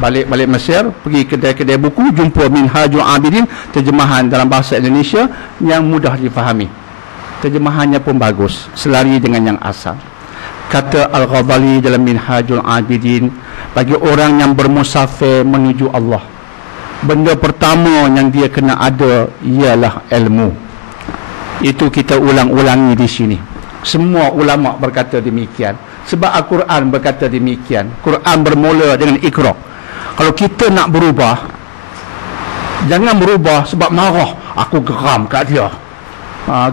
Balik Mesir, pergi kedai-kedai buku, jumpa Minhajul Abidin, terjemahan dalam bahasa Indonesia yang mudah difahami. Terjemahannya pun bagus, selari dengan yang asal. Kata Al-Ghazali dalam Minhajul Abidin, bagi orang yang bermusafir menuju Allah, benda pertama yang dia kena ada ialah ilmu. Itu kita ulang-ulangi di sini. Semua ulama berkata demikian. Sebab Al-Quran berkata demikian. Quran bermula dengan Iqra. Kalau kita nak berubah, jangan berubah sebab marah. Aku geram kat dia.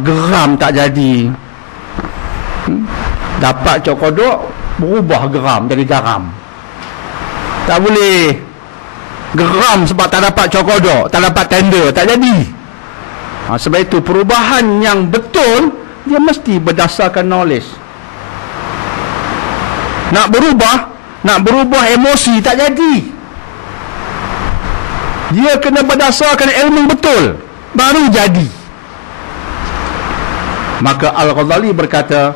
Geram tak jadi. Dapat cokodok, berubah geram jadi garam. Tak boleh. Geram sebab tak dapat cokodok, tak dapat tender, tak jadi. Sebab itu perubahan yang betul, dia mesti berdasarkan knowledge. Nak berubah emosi tak jadi. Dia kena berdasarkan ilmu betul, baru jadi. Maka Al-Ghazali berkata,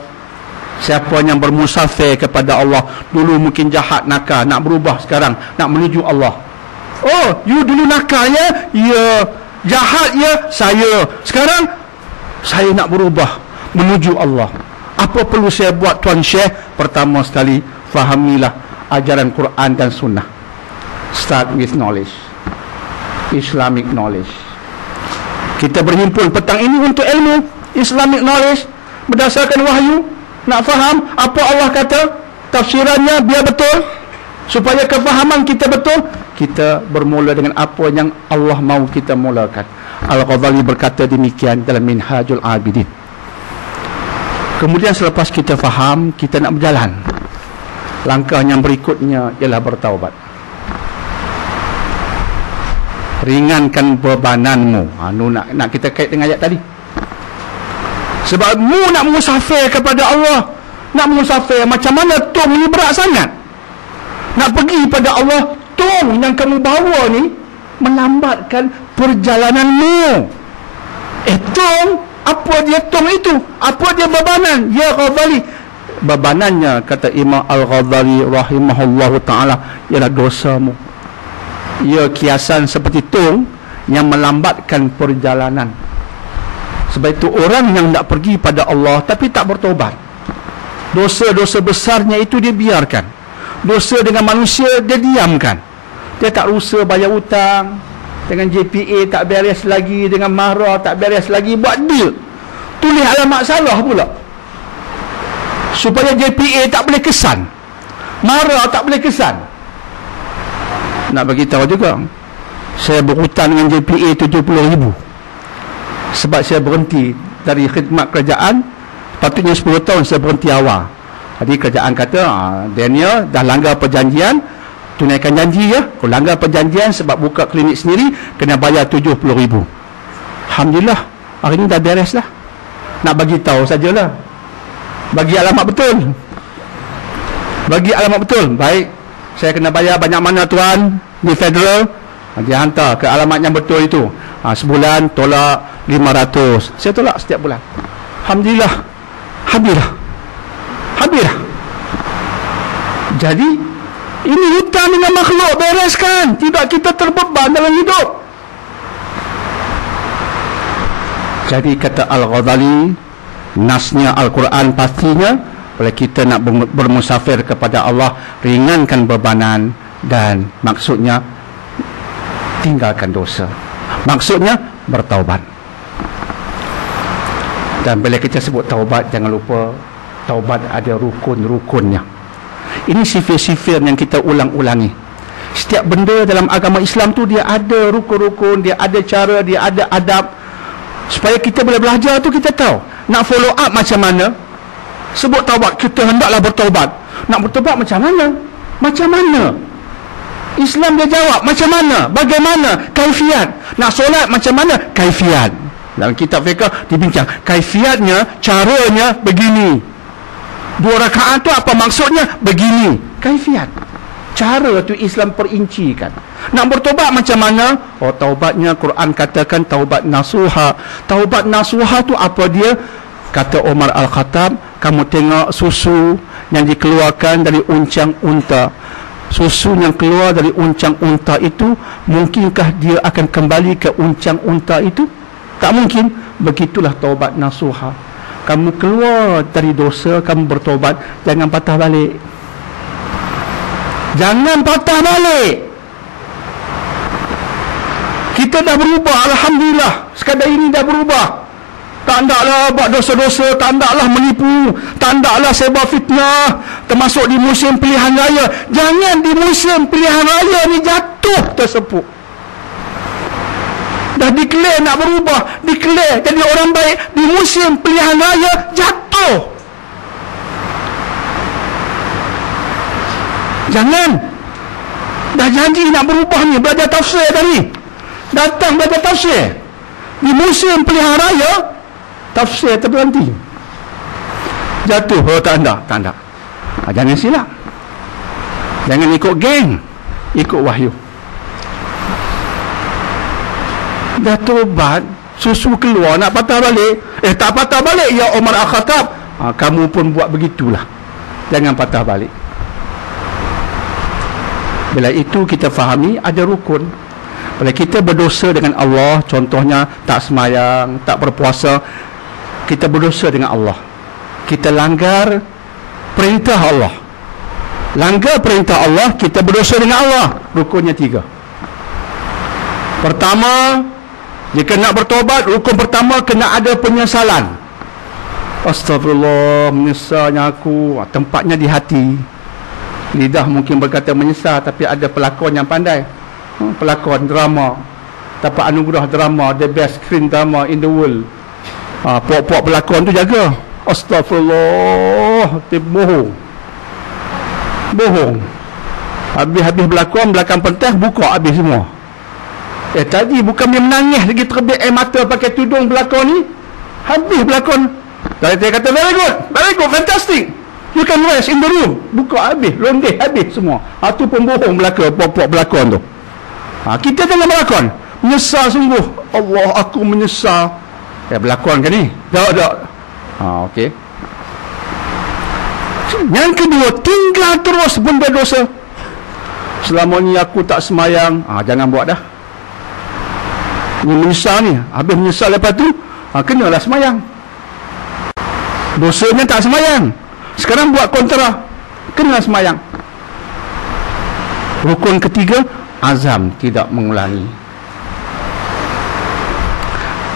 siapa yang bermusafir kepada Allah, dulu mungkin jahat nakal, nak berubah sekarang, nak menuju Allah. Oh, you dulu nakal ya? Ya. Jahat ya? Saya. Sekarang saya nak berubah menuju Allah. Apa perlu saya buat, Tuan Syekh? Pertama sekali, fahamilah ajaran Quran dan Sunnah. Start with knowledge, Islamic knowledge. Kita berhimpun petang ini untuk ilmu Islamic knowledge, berdasarkan wahyu. Nak faham apa Allah kata, tafsirannya biar betul, supaya kefahaman kita betul. Kita bermula dengan apa yang Allah mahu kita mulakan. Al-Ghazali berkata demikian dalam Minhajul Abidin. Kemudian selepas kita faham, kita nak berjalan. Langkah yang berikutnya ialah bertaubat. Ringankan bebananmu. Nak kita kait dengan ayat tadi. Sebab mu nak musafir kepada Allah, nak musafir macam mana tong ni berat sangat. Nak pergi pada Allah, tong yang kamu bawa ni melambatkan perjalananmu. Tong, apa dia tong itu? Apa dia bebanan? Ya Ghazali, bebanannya, kata Imam Al-Ghazali rahimahullahu ta'ala, ialah dosamu. Ia kiasan seperti tong yang melambatkan perjalanan. Sebab itu orang yang nak pergi pada Allah tapi tak bertobat, dosa-dosa besarnya itu dia biarkan. Dosa dengan manusia dia diamkan. Dia tak rusa bayar hutang, dengan JPA tak beres lagi, dengan mahra tak beres lagi, buat deal, tulis alamat salah pula supaya JPA tak boleh kesan, mahra tak boleh kesan. Nak bagi tahu juga, saya berhutang dengan JPA 70,000 sebab saya berhenti dari khidmat kerajaan. Patutnya 10 tahun saya berhenti awal. Jadi kerajaan kata, Daniel dah langgar perjanjian, tunaikan janji ya. Kau langgar perjanjian sebab buka klinik sendiri, kena bayar 70,000. Alhamdulillah, hari ni dah beres lah. Nak bagi tahu sajalah, bagi alamat betul. Bagi alamat betul. Baik, saya kena bayar banyak mana tuan di federal, dia hantar ke alamat yang betul itu. Sebulan tolak 500. Saya tolak setiap bulan. Alhamdulillah. Habislah. Jadi ini hutang dengan makhluk, bereskan. Tidak kita terbeban dalam hidup. Jadi kata Al-Ghazali, nasnya Al-Quran pastinya, oleh kita nak bermusafir kepada Allah, ringankan bebanan, dan maksudnya tinggalkan dosa. Maksudnya bertaubat. Dan bila kita sebut taubat, jangan lupa taubat ada rukun-rukunnya. Ini sifir-sifir yang kita ulang-ulangi. Setiap benda dalam agama Islam tu dia ada rukun-rukun, dia ada cara, dia ada adab. Supaya kita boleh belajar tu kita tahu. Nak follow up macam mana? Sebut taubat, kita hendaklah bertaubat. Nak bertaubat macam mana? Macam mana? Islam dia jawab macam mana? Bagaimana? Kaifiat. Nak solat macam mana? Kaifiat. Dalam kitab fiqh dibincang. Kaifiatnya, caranya begini. 2 rakaat tu apa maksudnya? Begini. Kaifiat. Cara tu Islam perincikan. Nak bertaubat macam mana? Oh, taubatnya Quran katakan taubat nasuha. Taubat nasuha tu apa dia? Kata Umar Al-Khattab, kamu tengok susu yang dikeluarkan dari uncang unta. Susu yang keluar dari uncang unta itu, mungkinkah dia akan kembali ke uncang unta itu? Tak mungkin. Begitulah taubat nasuha. Kamu keluar dari dosa, kamu bertaubat, jangan patah balik. Jangan patah balik. Kita dah berubah, alhamdulillah. Sekadar ini dah berubah. Tak ndaklah buat dosa-dosa, tak ndaklah menipu, tak ndaklah sebar fitnah, termasuk di musim pilihan raya. Jangan di musim pilihan raya ni jatuh tersepuk. Dah declare nak berubah, declare jadi orang baik, di musim pilihan raya jatuh. Jangan. Dah janji nak berubah ni, belajar tafsir tadi. Datang belajar tafsir. Di musim pilihan raya, tafsir terberhenti. Jatuh. Oh, tak ada. Jangan silap. Jangan ikut geng, ikut wahyu. Dah tobat, susu keluar, nak patah balik. Tak patah balik, ya Umar Al-Khattab. Kamu pun buat begitulah. Jangan patah balik. Bila itu kita fahami ada rukun. Bila kita berdosa dengan Allah, contohnya tak semayang, tak berpuasa, kita berdosa dengan Allah. Kita langgar perintah Allah. Langgar perintah Allah, kita berdosa dengan Allah. Rukunnya 3. Pertama, jika nak bertobat, rukun pertama kena ada penyesalan. Astagfirullah, menyesalnya aku. Tempatnya di hati. Lidah mungkin berkata menyesal, tapi ada pelakon yang pandai. Pelakon drama, dapat anugerah drama, the best screen drama in the world. Puak-puak pelakon tu jaga. Astagfirullah, bohong. Habis berlakon, belakang pentas buka habis semua. Tadi bukan dia menangis lagi, terbit air mata pakai tudung berlakon ni. Habis berlakon. Dia kata very good, fantastic. You can rest in the room. Buka habis, londeh habis semua. Tu pun bohong belaka, puak-puak berlakon tu. Kita jangan berlakon. Menyesal sungguh. Allah, aku menyesal. Berlakon kan ni? Tak. Okey. Yang kedua, tinggal terus benda dosa. Selama ni aku tak semayang. Jangan buat dah. Ni menyesal ni. Habis menyesal lepas tu, kenalah semayang. Dosanya tak semayang. Sekarang buat kontra, kena semayang. Rukun ketiga, azam tidak mengulangi.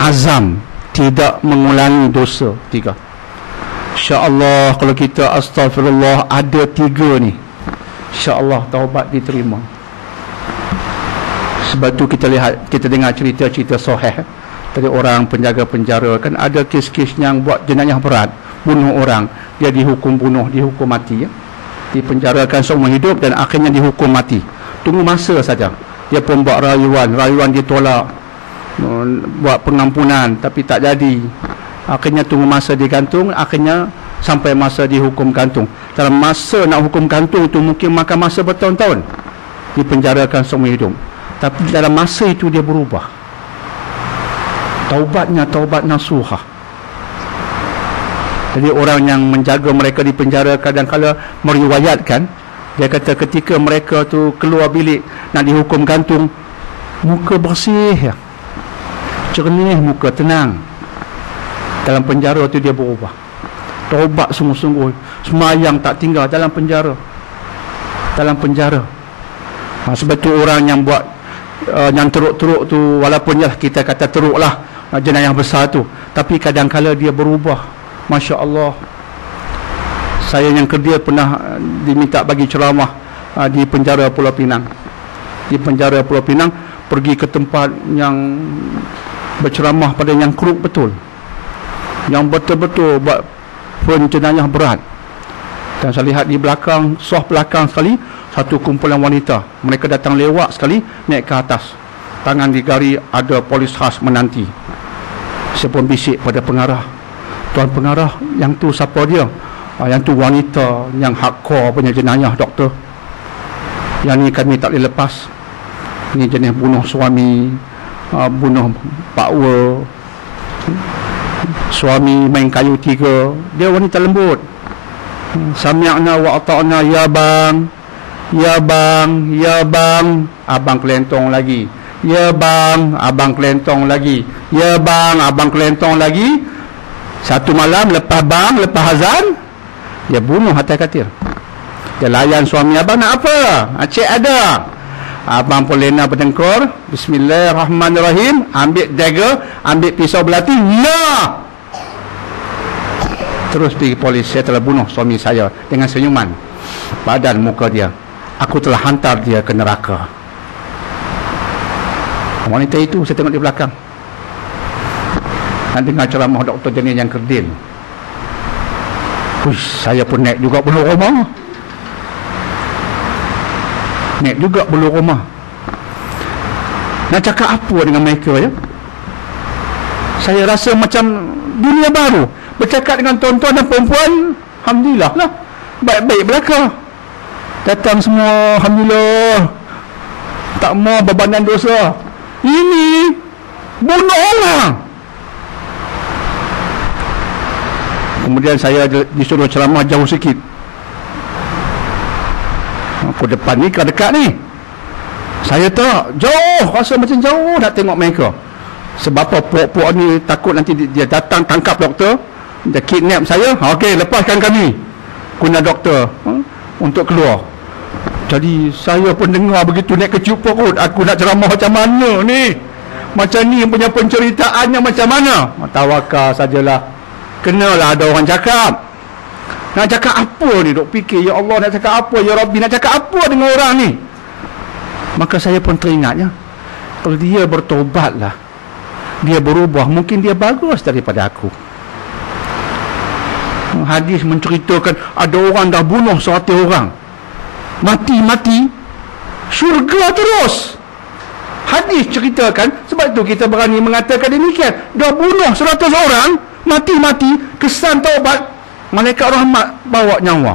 Azam tidak mengulangi dosa. 3. InsyaAllah kalau kita astagfirullah ada 3 ni, InsyaAllah taubat diterima. Sebab tu kita lihat, kita dengar cerita-cerita sahih dari orang penjaga penjara. Kan ada kes-kes yang buat jenayah berat, bunuh orang, dia dihukum bunuh, dihukum mati, ya? Dipenjarakan seumur hidup dan akhirnya dihukum mati. Tunggu masa saja. Dia pun buat rayuan ditolak, buat pengampunan tapi tak jadi. Akhirnya tunggu masa digantung, akhirnya sampai masa dihukum gantung. Dalam masa nak hukum gantung tu mungkin makan masa bertahun-tahun, dipenjarakan seumur hidup. Tapi dalam masa itu dia berubah. Taubatnya taubat nasuha. Jadi orang yang menjaga mereka di penjara kadang-kala meriwayatkan, dia kata ketika mereka tu keluar bilik nak dihukum gantung, muka bersih, jernih muka, tenang. Dalam penjara tu dia berubah, taubat sungguh-sungguh, semayang tak tinggal dalam penjara. Dalam penjara. Sebab tu orang yang buat yang teruk-teruk tu, walaupun kita kata teruk lah, jenayah besar tu, tapi kadang-kala dia berubah. Masya Allah. Saya yang kerja pernah diminta bagi ceramah di penjara Pulau Pinang. Di penjara Pulau Pinang, pergi ke tempat yang berceramah pada yang keruk betul, yang betul-betul buat penjenayah berat. Dan saya lihat di belakang, soh belakang sekali, satu kumpulan wanita. Mereka datang lewat sekali, naik ke atas, tangan digari, ada polis khas menanti. Saya pun bisik pada pengarah, tuan pengarah, yang tu siapa dia? Yang tu wanita yang hardcore punya jenayah, doktor. Yang ni kami tak boleh lepas. Ni jenis bunuh suami, bunuh pakwa, suami main kayu 3. Dia wanita lembut. Sami'na wa ata'na, ya bang, ya bang, ya bang. Abang kelentong lagi. Ya bang, abang kelentong lagi. Ya bang, abang kelentong lagi. Satu malam lepas bang, lepas azan, dia bunuh atas katil. Dia layan suami, abang nak apa? Cik ada. Abang pun lena bertengkur. Bismillahirrahmanirrahim. Ambil dagger, ambil pisau belati. Ya! Terus pergi polis, saya telah bunuh suami saya, dengan senyuman badan muka dia. Aku telah hantar dia ke neraka. Wanita itu saya tengok di belakang. Dan dengar ceramah Dr. Jenny yang kerdil. Saya pun naik juga bulu rumah. Naik juga bulu rumah. Nak cakap apa dengan mereka ya? Saya rasa macam dunia baru. Bercakap dengan tuan-tuan dan perempuan, alhamdulillah lah, baik-baik belaka. Datang semua, alhamdulillah, tak mau bebanan dosa. Ini bunuh orang. Kemudian saya disuruh ceramah jauh sikit. Aku depan ni ke dekat ni? Saya tak, jauh, rasa macam jauh nak tengok mereka. Sebab apa, puak-puak ni takut nanti dia datang tangkap doktor, dia kidnap saya. Okey, lepaskan kami, guna doktor untuk keluar. Jadi saya pun dengar begitu, naik keciut perut. Aku nak ceramah macam mana ni? Macam ni punya penceritaannya macam mana? Tawakal sajalah. Kenalah ada orang cakap. Nak cakap apa ni? Dok fikir, ya Allah, nak cakap apa? Ya Rabbi, nak cakap apa dengan orang ni? Maka saya pun teringatnya, kalau dia bertobatlah, dia berubah, mungkin dia bagus daripada aku. Hadis menceritakan ada orang dah bunuh 100 orang, mati-mati, syurga terus. Hadis ceritakan, sebab itu kita berani mengatakan demikian. Dah bunuh 100 orang, mati-mati, kesan taubat, malaikat rahmat bawa nyawa.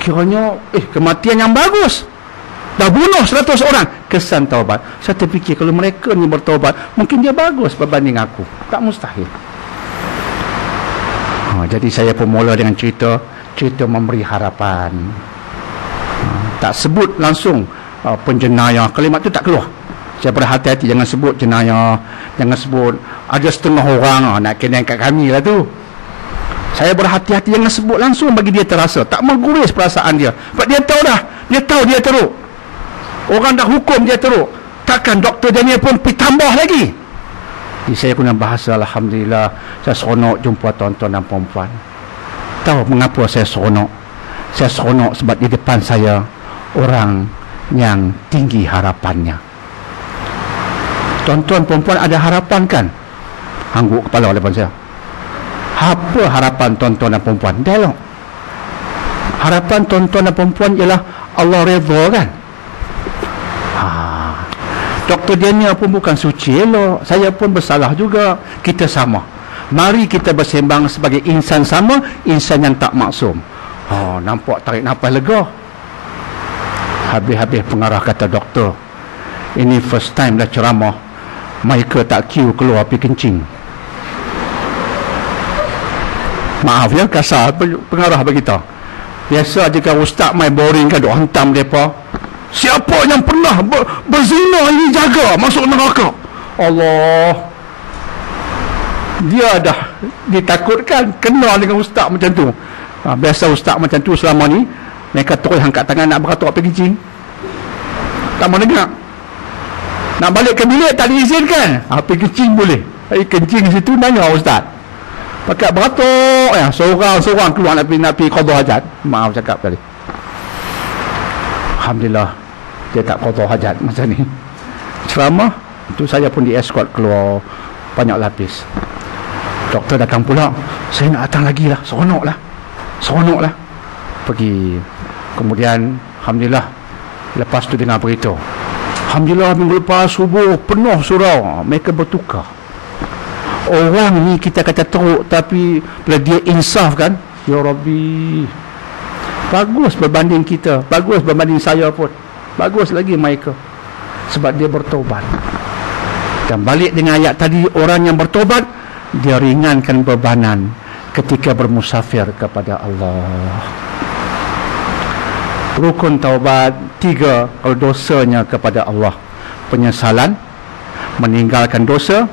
Kiranya kematian yang bagus. Dah bunuh 100 orang, kesan taubat. Saya terfikir kalau mereka ni bertaubat, mungkin dia bagus berbanding aku. Tak mustahil. Jadi saya pun mula dengan cerita memberi harapan. Tak sebut langsung penjenayah. Kalimat tu tak keluar. Saya berhati-hati, jangan sebut jenayah, jangan sebut ada setengah orang nak kena kat kami lah tu. Saya berhati-hati, jangan sebut langsung bagi dia terasa, tak mengguris perasaan dia. Sebab dia tahu dah, dia tahu dia teruk. Orang dah hukum dia teruk. Takkan Dr. Daniel pun pergi tambah lagi. Jadi saya guna bahasa, alhamdulillah, saya seronok jumpa tuan-tuan dan perempuan. Tahu mengapa saya seronok? Saya seronok sebab di depan saya orang yang tinggi harapannya. Tuan-tuan perempuan ada harapan kan? Hangguk kepala depan saya. Apa harapan tuan-tuan dan perempuan? Dialog. Harapan tuan-tuan dan perempuan ialah Allah redha kan? Dr. Daniel pun bukan suci elok. Saya pun bersalah juga. Kita sama. Mari kita bersembang sebagai insan sama, insan yang tak maksum. Nampak tarik nafas lega. Habis-habis pengarah kata, doktor, ini first time dah ceramah, mereka tak queue keluar pergi kencing. Maaf ya, kasar pengarah beritahu. Biasa jika ustaz main boring kan, duk hantam mereka. Siapa yang pernah berzina ini jaga masuk neraka. Allah, dia dah ditakutkan kena dengan ustaz macam tu. Biasa ustaz macam tu selama ni mereka terus angkat tangan nak beratur pergi kencing, tak mau dengar. Nak balik ke bilik tak diizinkan. Pergi kencing boleh. Kencing situ nanya ustaz, pakai beratur ya, seorang-seorang keluar nak pergi qada hajat. Maaf cakap tadi, alhamdulillah dia tak qada hajat macam ni. Ceramah tu saya pun di escort keluar banyak lapis. Doktor datang pula, saya nak datang lagi lah, seronok lah pergi. Kemudian alhamdulillah lepas tu dengar berita, alhamdulillah minggu lepas subuh penuh surau, mereka bertukar. Orang ni kita kata teruk, tapi bila dia insaf kan, ya Rabbi, bagus berbanding kita, bagus berbanding saya pun, bagus lagi mereka, sebab dia bertobat. Dan balik dengan ayat tadi, orang yang bertobat dia ringankan bebanan ketika bermusafir kepada Allah. Rukun taubat 3, kalau dosanya kepada Allah, penyesalan, meninggalkan dosa,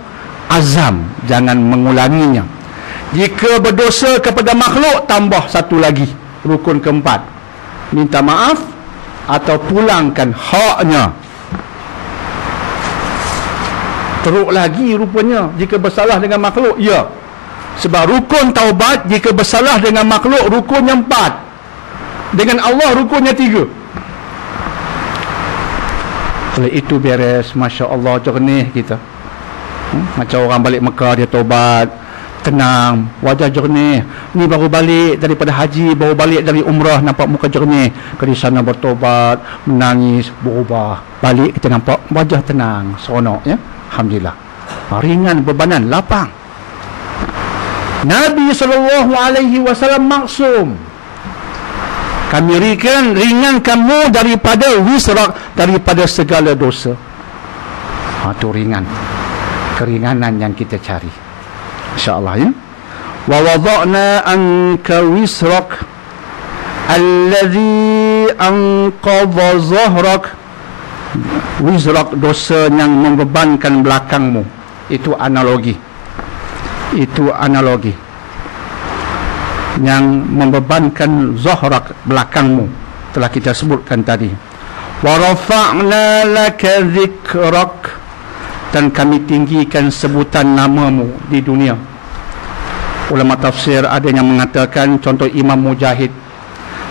azam jangan mengulanginya. Jika berdosa kepada makhluk, tambah satu lagi, rukun keempat, minta maaf atau pulangkan haknya. Teruk lagi rupanya jika bersalah dengan makhluk. Ya, sebab rukun taubat jika bersalah dengan makhluk rukunnya 4, dengan Allah rukunnya 3. Oleh itu beres, Masya Allah, jernih kita. Macam orang balik Mekah, dia taubat, tenang, wajah jernih. Ni baru balik daripada haji, baru balik dari umrah, nampak muka jernih. Ke di sana bertobat, menangis, berubah. Balik kita nampak wajah tenang, seronok ya. Alhamdulillah, ringan bebanan, lapang. Nabi SAW maksum. Kami ringan kamu daripada wisrak, daripada segala dosa. Itu ringan, keringanan yang kita cari, insya-Allah ya. Wa wada'na anka wisrak alladhi anqadha zahrak. Wizrak, dosa yang membebankan belakangmu. Itu analogi, yang membebankan zahrak, belakangmu, telah kita sebutkan tadi. Wa rafa'na laka dhikrak, dan kami tinggikan sebutan namamu di dunia. Ulama tafsir ada yang mengatakan, contoh Imam Mujahid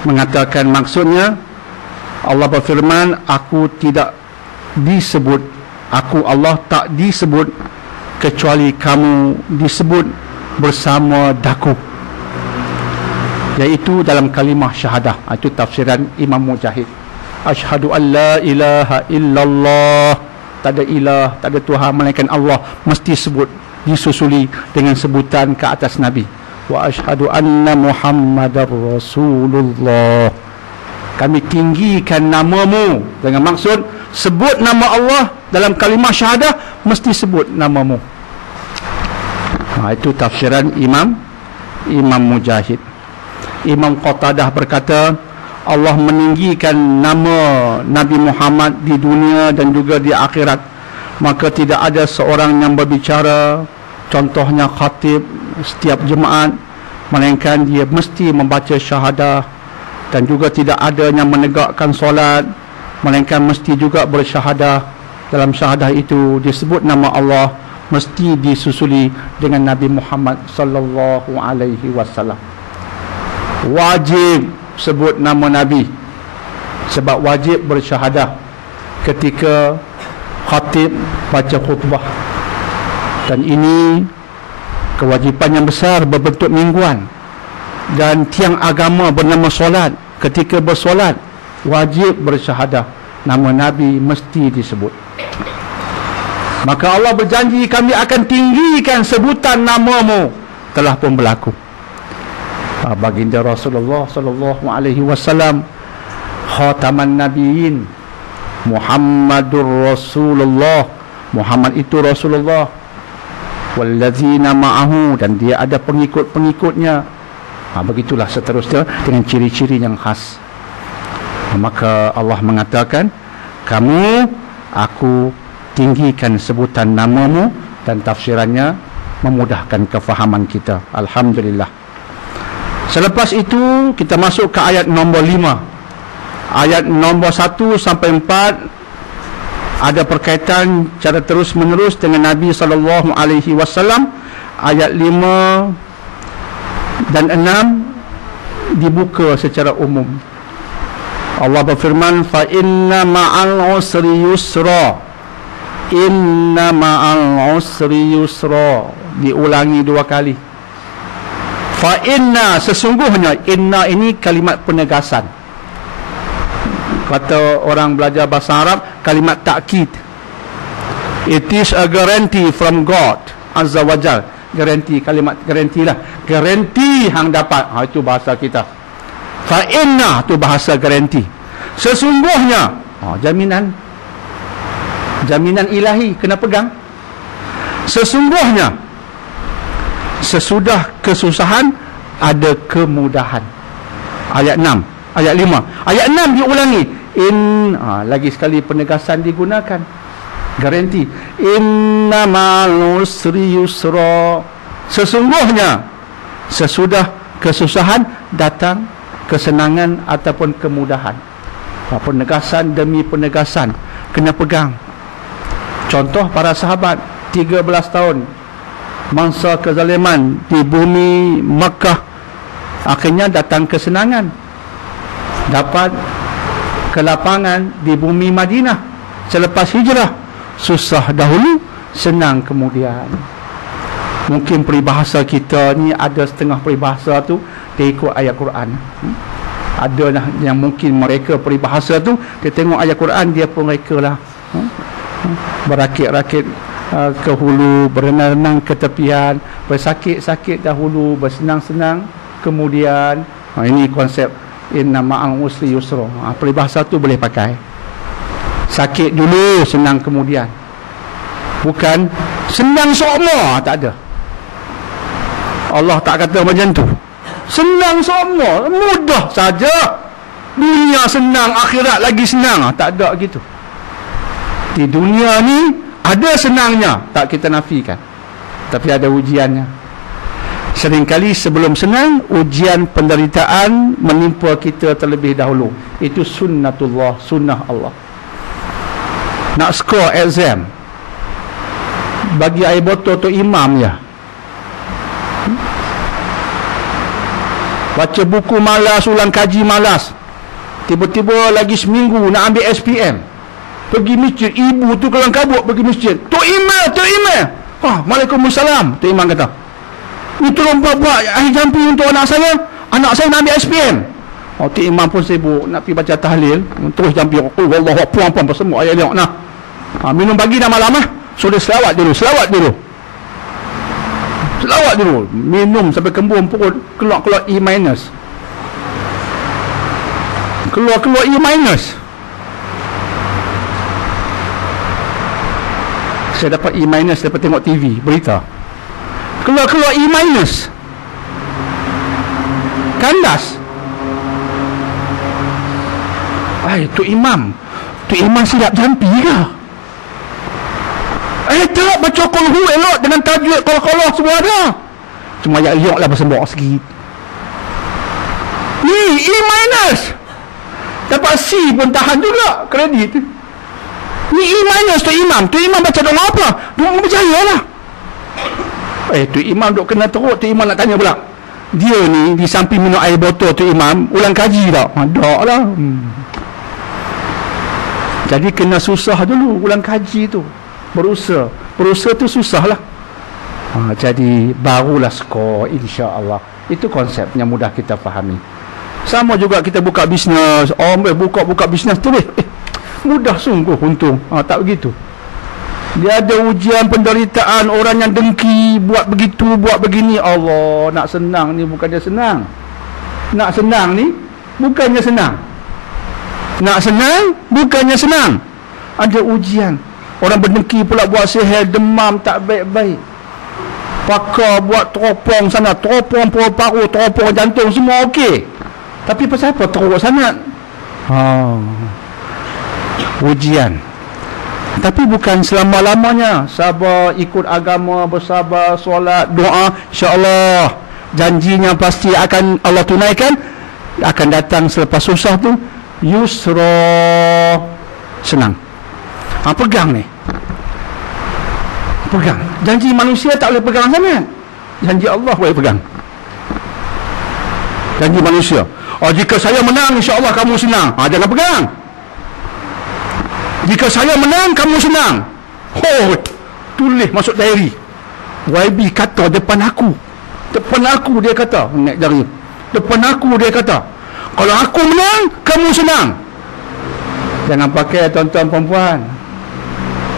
mengatakan, maksudnya Allah berfirman, aku tidak disebut, aku Allah tak disebut kecuali kamu disebut bersama daku, iaitu dalam kalimah syahadah. Itu tafsiran Imam Mujahid. Asyhadu an la ilaha illallah, tak ada ilah, tak ada Tuhan melainkan Allah, mesti sebut, disusuli dengan sebutan ke atas Nabi. Wa asyhadu anna Muhammadar Rasulullah, kami tinggikan namamu, dengan maksud sebut nama Allah dalam kalimah syahadah, mesti sebut namamu. Itu tafsiran Imam Mujahid. Imam Qatadah berkata, Allah meninggikan nama Nabi Muhammad di dunia dan juga di akhirat, maka tidak ada seorang yang berbicara, contohnya khatib setiap jemaat, melainkan dia mesti membaca syahadah. Dan juga tidak ada yang menegakkan solat, melainkan mesti juga bersyahadah. Dalam syahadah itu disebut nama Allah, mesti disusuli dengan Nabi Muhammad sallallahu alaihi wasallam. Wajib sebut nama Nabi, sebab wajib bersyahadah ketika khatib baca khutbah. Dan ini kewajipan yang besar berbentuk mingguan. Dan tiang agama bernama solat, ketika bersolat wajib bersyahadah, nama Nabi mesti disebut. Maka Allah berjanji, kami akan tinggikan sebutan namamu. Telah pun berlaku. Baginda Rasulullah sallallahu alaihi wasallam, khataman nabiyyin, Muhammadur Rasulullah. Muhammad itu Rasulullah. Wallazina ma'ahu, dan dia ada pengikut-pengikutnya. Begitulah seterusnya dengan ciri-ciri yang khas. Maka Allah mengatakan, aku tinggikan sebutan namamu, dan tafsirannya memudahkan kefahaman kita. Alhamdulillah. Selepas itu kita masuk ke ayat nombor 5. Ayat nombor 1 sampai 4 ada berkaitan cara terus menerus dengan Nabi SAW. Ayat 5 dan 6 dibuka secara umum. Allah berfirman, fa inna ma'al usri yusra. Inna ma'al usri yusra. Diulangi 2 kali. Fa inna, sesungguhnya. Inna ini kalimat penegasan. Kata orang belajar bahasa Arab, kalimat takkid. It is a guarantee from God Azza wa Jal. Garanti, kalimat garanti lah. Garanti hang dapat. Itu bahasa kita. Fa inna, tu bahasa garanti. Sesungguhnya, jaminan. Jaminan ilahi, kena pegang. Sesungguhnya, sesudah kesusahan ada kemudahan. Ayat 6, ayat 5. Ayat 6 diulangi. Lagi sekali penegasan digunakan. Garanti. Inna ma'al usri yusra. Sesungguhnya sesudah kesusahan datang kesenangan ataupun kemudahan. Penegasan demi penegasan, kena pegang. Contoh para sahabat 13 tahun mangsa kezaliman di bumi Makkah, akhirnya datang kesenangan, dapat kelapangan di bumi Madinah selepas hijrah. Susah dahulu, senang kemudian. Mungkin peribahasa kita ni ada setengah peribahasa tu dia ikut ayat Quran. Ada yang mungkin mereka peribahasa tu dia tengok ayat Quran, dia pun reka lah. Berakit-rakit ke hulu, berenang-renang ke tepian, bersakit-sakit dahulu, bersenang-senang kemudian. Ini konsep inna ma'al usri yusra. Peribahasa tu boleh pakai. Sakit dulu, senang kemudian. Bukan senang semua, tak ada. Allah tak kata macam tu. Senang semua, mudah saja. Dunia senang, akhirat lagi senang. Tak ada gitu. Di dunia ni ada senangnya, tak kita nafikan, tapi ada ujiannya. Seringkali sebelum senang, ujian penderitaan menimpa kita terlebih dahulu. Itu sunnatullah, sunnah Allah. Nak skor exam, bagi air botol tu imam je. Baca buku malas, ulang kaji malas. Tiba-tiba lagi seminggu nak ambil SPM, pergi masjid, ibu tu kelang kabut pergi masjid. Tok Imam. Waalaikumsalam. Tok Imam kata, ni tolong buat akhir jampi untuk anak saya nak ambil SPM. Tok Imam pun sibuk nak pergi baca tahlil, terus jampi. Wallahu puan semua ayat dia. Minum pagi dah malam so dia selawat dulu. Minum sampai kembung perut, keluar E-. Keluar E-. Saya dapat E- daripada tengok TV berita. Keluar E-. Kandas. Tok Imam silap jampi ke? Tak, baca Qulhu elok dengan tajwid Qalqalah semua ada. Cuma ayat liok lah bersembok sikit. Ni E-. Dapat C pun tahan juga kredit. Ni E- Tok Imam. Tok Imam baca doa apa? Doa berjaya lah. Tok Imam duk kena teruk. Tok Imam nak tanya pula, dia ni di samping minum air botol Tok Imam ulang kaji tak? Tak lah. Jadi kena susah dulu ulang kaji tu. Berusaha tu susah lah. Jadi barulah skor, insya-Allah. Itu konsep yang mudah kita fahami. Sama juga kita buka bisnes. Buka bisnes tu mudah sungguh untung. Tak begitu. Dia ada ujian penderitaan, orang yang dengki, buat begitu, buat begini. Allah, nak senang ni bukannya senang. Nak senang ni bukannya senang. Nak senang bukannya senang. Ada ujian. Orang berdengki pula buat sihir, demam tak baik-baik. Pakar buat teropong sana, teropong paru-paru, teropong jantung, semua okey. Tapi pasal apa teruk sangat? Ujian. Tapi bukan selama-lamanya. Sabar, ikut agama, bersabar, solat, doa, insya-Allah janjinya pasti akan Allah tunaikan. Akan datang selepas susah tu yusra, senang. Pegang ni, pegang. Janji manusia tak boleh pegang sangat, janji Allah boleh pegang. Janji manusia, jika saya menang insya-Allah kamu senang, jangan pegang. Jika saya menang, kamu senang. Tulis masuk diary. YB kata depan aku. Depan aku dia kata. Naik jari. Depan aku dia kata. Kalau aku menang, kamu senang. Jangan pakai tuan-tuan perempuan.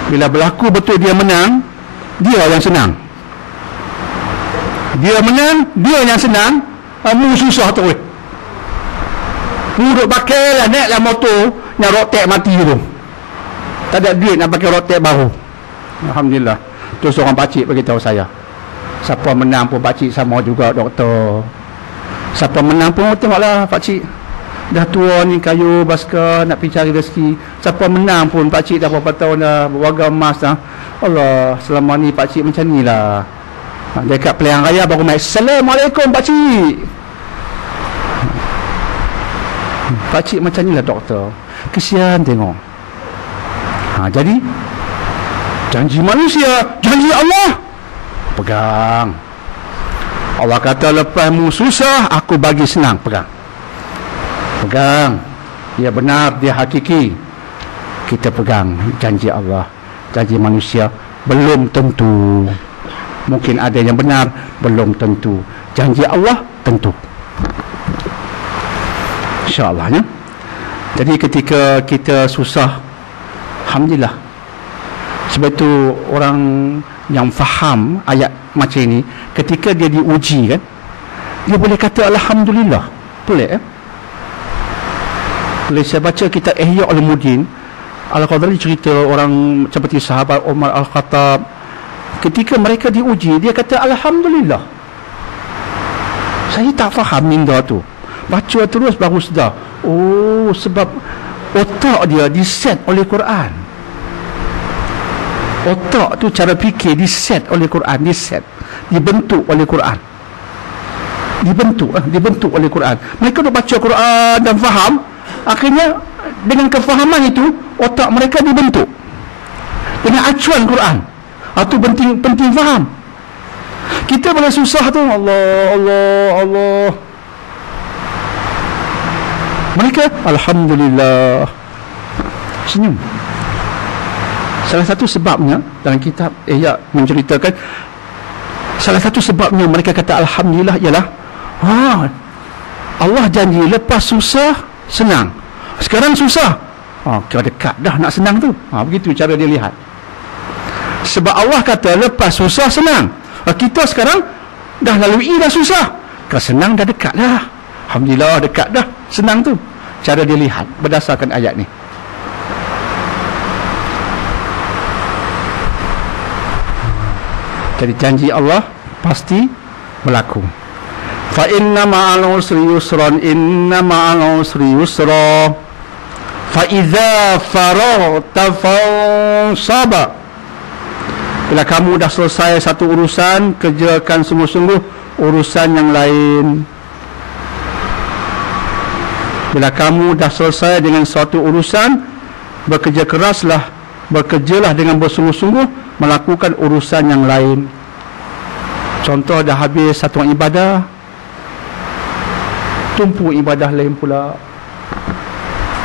Bila berlaku betul dia menang, dia yang senang. Dia menang, dia yang senang. Kamu susah tu. Duduk pakai lah, naiklah motor, yang rotek mati tu. Tak ada duit nak pakai rotek baru. Alhamdulillah. Tu seorang pakcik beritahu saya, siapa menang pun pakcik sama juga doktor. Siapa menang pun tengoklah pakcik, dah tua ni kayu basikal nak pergi cari rezeki. Siapa menang pun pakcik dah berapa tahun dah berwarga emas dah. Allah, selama ni pakcik macam ni lah. Dekat pilihan raya baru main Assalamualaikum pakcik. Pakcik macam ni lah doktor. Kesian tengok. Jadi janji manusia, janji Allah pegang. Allah kata lepasmu susah, aku bagi senang. Pegang. Pegang. Dia benar, dia hakiki. Kita pegang janji Allah. Janji manusia belum tentu. Mungkin ada yang benar, belum tentu. Janji Allah tentu. InsyaAllah ya. Jadi ketika kita susah, alhamdulillah. Sebab itu orang yang faham ayat macam ini, ketika dia diuji kan, dia boleh kata alhamdulillah. Boleh Boleh saya baca kitab Ihya Ulumuddin, Al-Qadhali cerita orang seperti sahabat Umar Al-Khattab, ketika mereka diuji, dia kata alhamdulillah. Saya tak faham minda tu. Baca terus baru sedar. Sebab otak dia diset oleh Quran. Otak tu cara fikir diset oleh Quran, dibentuk oleh Quran. Dibentuk oleh Quran. Mereka dah baca Quran dan faham, akhirnya dengan kefahaman itu otak mereka dibentuk dengan acuan Quran. Itu penting faham. Kita boleh susah tu, Allah. Mereka alhamdulillah senyum. Salah satu sebabnya dalam kitab Ihya menceritakan, salah satu sebabnya mereka kata alhamdulillah ialah Allah janji lepas susah senang. Sekarang susah, kira dekat dah nak senang tu. Begitu cara dia lihat. Sebab Allah kata lepas susah senang. Kita sekarang dah lalui dah susah, kalau senang dah dekat dah. Alhamdulillah dekat dah senang tu. Cara dia lihat berdasarkan ayat ni. Jadi janji Allah pasti berlaku. Fa inna ma'al usri yusran, inna ma'al usri yusra, fa idza faraghta fansab. Bila kamu dah selesai satu urusan, kerjakan sungguh-sungguh urusan yang lain. Bila kamu dah selesai dengan suatu urusan, bekerjalah dengan bersungguh-sungguh melakukan urusan yang lain. Contoh, dah habis satu ibadah, tumpu ibadah lain pula.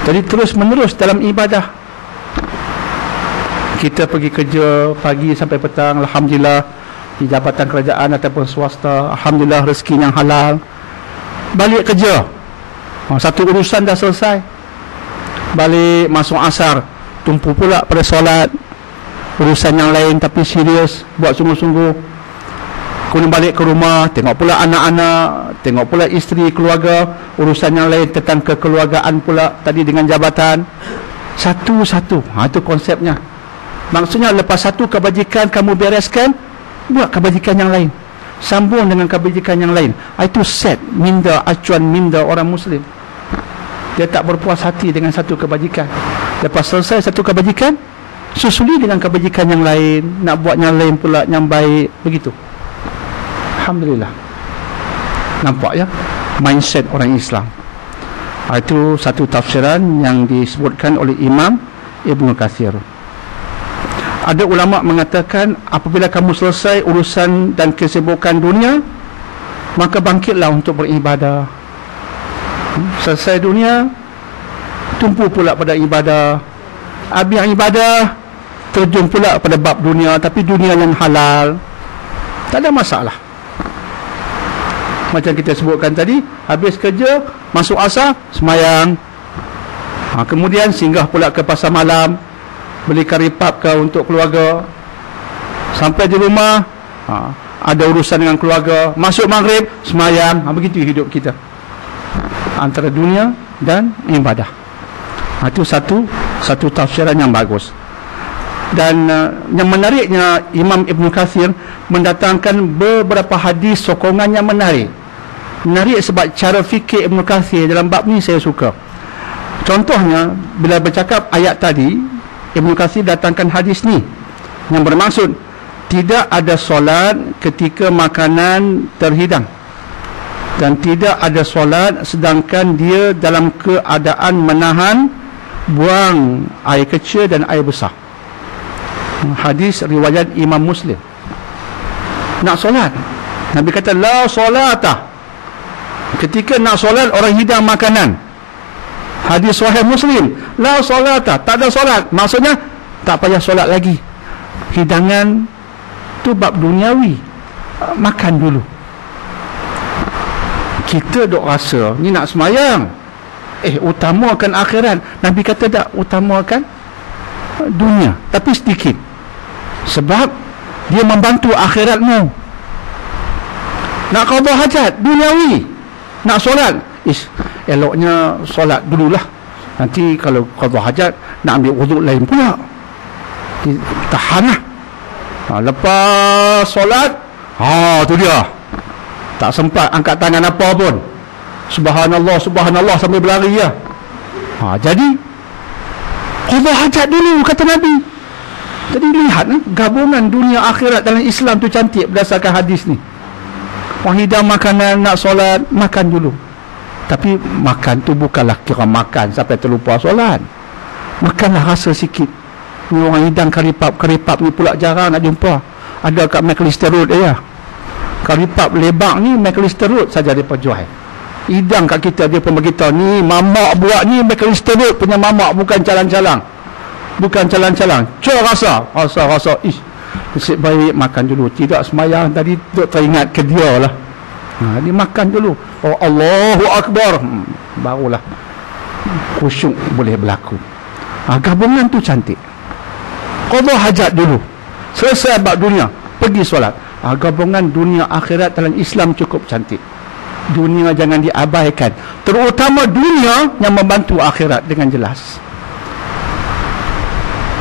Jadi terus menerus dalam ibadah. Kita pergi kerja pagi sampai petang, alhamdulillah, di jabatan kerajaan ataupun swasta, alhamdulillah rezeki yang halal. Balik kerja, satu urusan dah selesai. Balik masuk asar, tumpu pula pada solat. urusan yang lain tapi serius, buat sungguh-sungguh. Kemudian balik ke rumah, tengok pula anak-anak, tengok pula isteri, keluarga, urusan yang lain tentang kekeluargaan pula tadi dengan jabatan. Satu-satu. Itu konsepnya. Maksudnya lepas satu kebajikan kamu bereskan, buat kebajikan yang lain. Sambung dengan kebajikan yang lain. Itu set minda, acuan minda orang Muslim. Dia tak berpuas hati dengan satu kebajikan. Lepas selesai satu kebajikan, susuli dengan kebajikan yang lain, nak buat yang lain pula yang baik, begitu. Alhamdulillah. Nampak ya mindset orang Islam. Itu satu tafsiran yang disebutkan oleh Imam Ibn Kathir. Ada ulama mengatakan apabila kamu selesai urusan dan kesibukan dunia, maka bangkitlah untuk beribadah. Selesai dunia, tumpu pula pada ibadah. Habis ibadah, terjun pula pada bab dunia, tapi dunia yang halal. Tak ada masalah. Macam kita sebutkan tadi, habis kerja, masuk asar, semayang. Kemudian singgah pula ke pasar malam, beli karipap ke untuk keluarga. Sampai di rumah, ada urusan dengan keluarga. Masuk maghrib, semayang. Begitu hidup kita, antara dunia dan ibadah. Itu satu tafsiran yang bagus. Dan yang menariknya, Imam Ibn Kathir mendatangkan beberapa hadis sokongan yang menarik. Menarik sebab cara fikir Ibn Kathir dalam bab ni saya suka. Contohnya, bila bercakap ayat tadi, Ibn Kathir datangkan hadis ni yang bermaksud tidak ada solat ketika makanan terhidang, dan tidak ada solat sedangkan dia dalam keadaan menahan buang air kecil dan air besar. Hadis riwayat Imam Muslim. Nak solat, Nabi kata la solata. Ketika nak solat orang hidang makanan. Hadis sahih Muslim, la solata, tak ada solat. Maksudnya tak payah solat lagi. Hidangan tu bab duniawi, makan dulu. Kita dok rasa ni nak semayang, utamakan akhirat. Nabi kata tak, utamakan dunia, tapi sedikit, sebab dia membantu akhiratmu. Nak qada hajat duniawi, nak solat, eloknya solat dululah. Nanti kalau qada hajat nak ambil wuduk lain pula, tahanlah. Lepas solat, tu dia, tak sempat angkat tangan apa pun. Subhanallah, subhanallah sambil berlari ya. Jadi qada hajat dulu, kata Nabi. Jadi lihat gabungan dunia akhirat dalam Islam tu cantik berdasarkan hadis ni. Hidang makanan, nak solat, makan dulu. Tapi makan tu bukanlah kira makan sampai terlupa solat. Makanlah rasa sikit. Ni orang hidang karipap ni pula jarang nak jumpa. Ada kat McAllister Road ya. Karipap lebak ni McAllister Road saja dia jual. Hidang kat kita, dia pun beritahu ni mamak buat ni McAllister Road punya mamak, bukan calang-calang. Bukan calang-calang. Cuba rasa. Nasib baik makan dulu. Tidak semayang tadi duk teringat ke dia lah. Dia makan dulu. Allahu Akbar, barulah khusyuk boleh berlaku. Gabungan tu cantik. Qada hajat dulu, selesai bab dunia, pergi solat. Gabungan dunia akhirat dalam Islam cukup cantik. Dunia jangan diabaikan, terutama dunia yang membantu akhirat dengan jelas.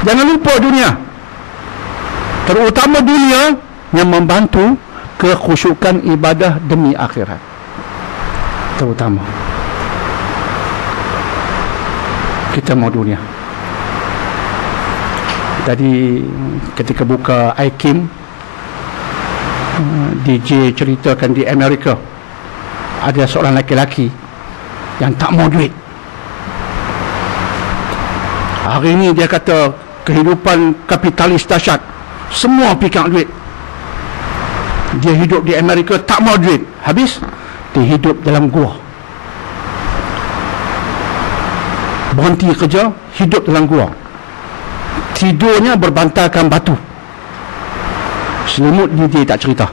Jangan lupa dunia, terutama dunia yang membantu kekhusyukan ibadah demi akhirat. Terutama kita mau dunia. Tadi ketika buka iKim, DJ ceritakan di Amerika ada seorang lelaki yang tak mau duit. Hari ini dia kata kehidupan kapitalis dahsyat, semua fikir duit. Dia hidup di Amerika tak mau duit. Habis dia hidup dalam gua, berhenti kerja, hidup dalam gua. Tidurnya berbantalkan batu. Selimut dia tak cerita.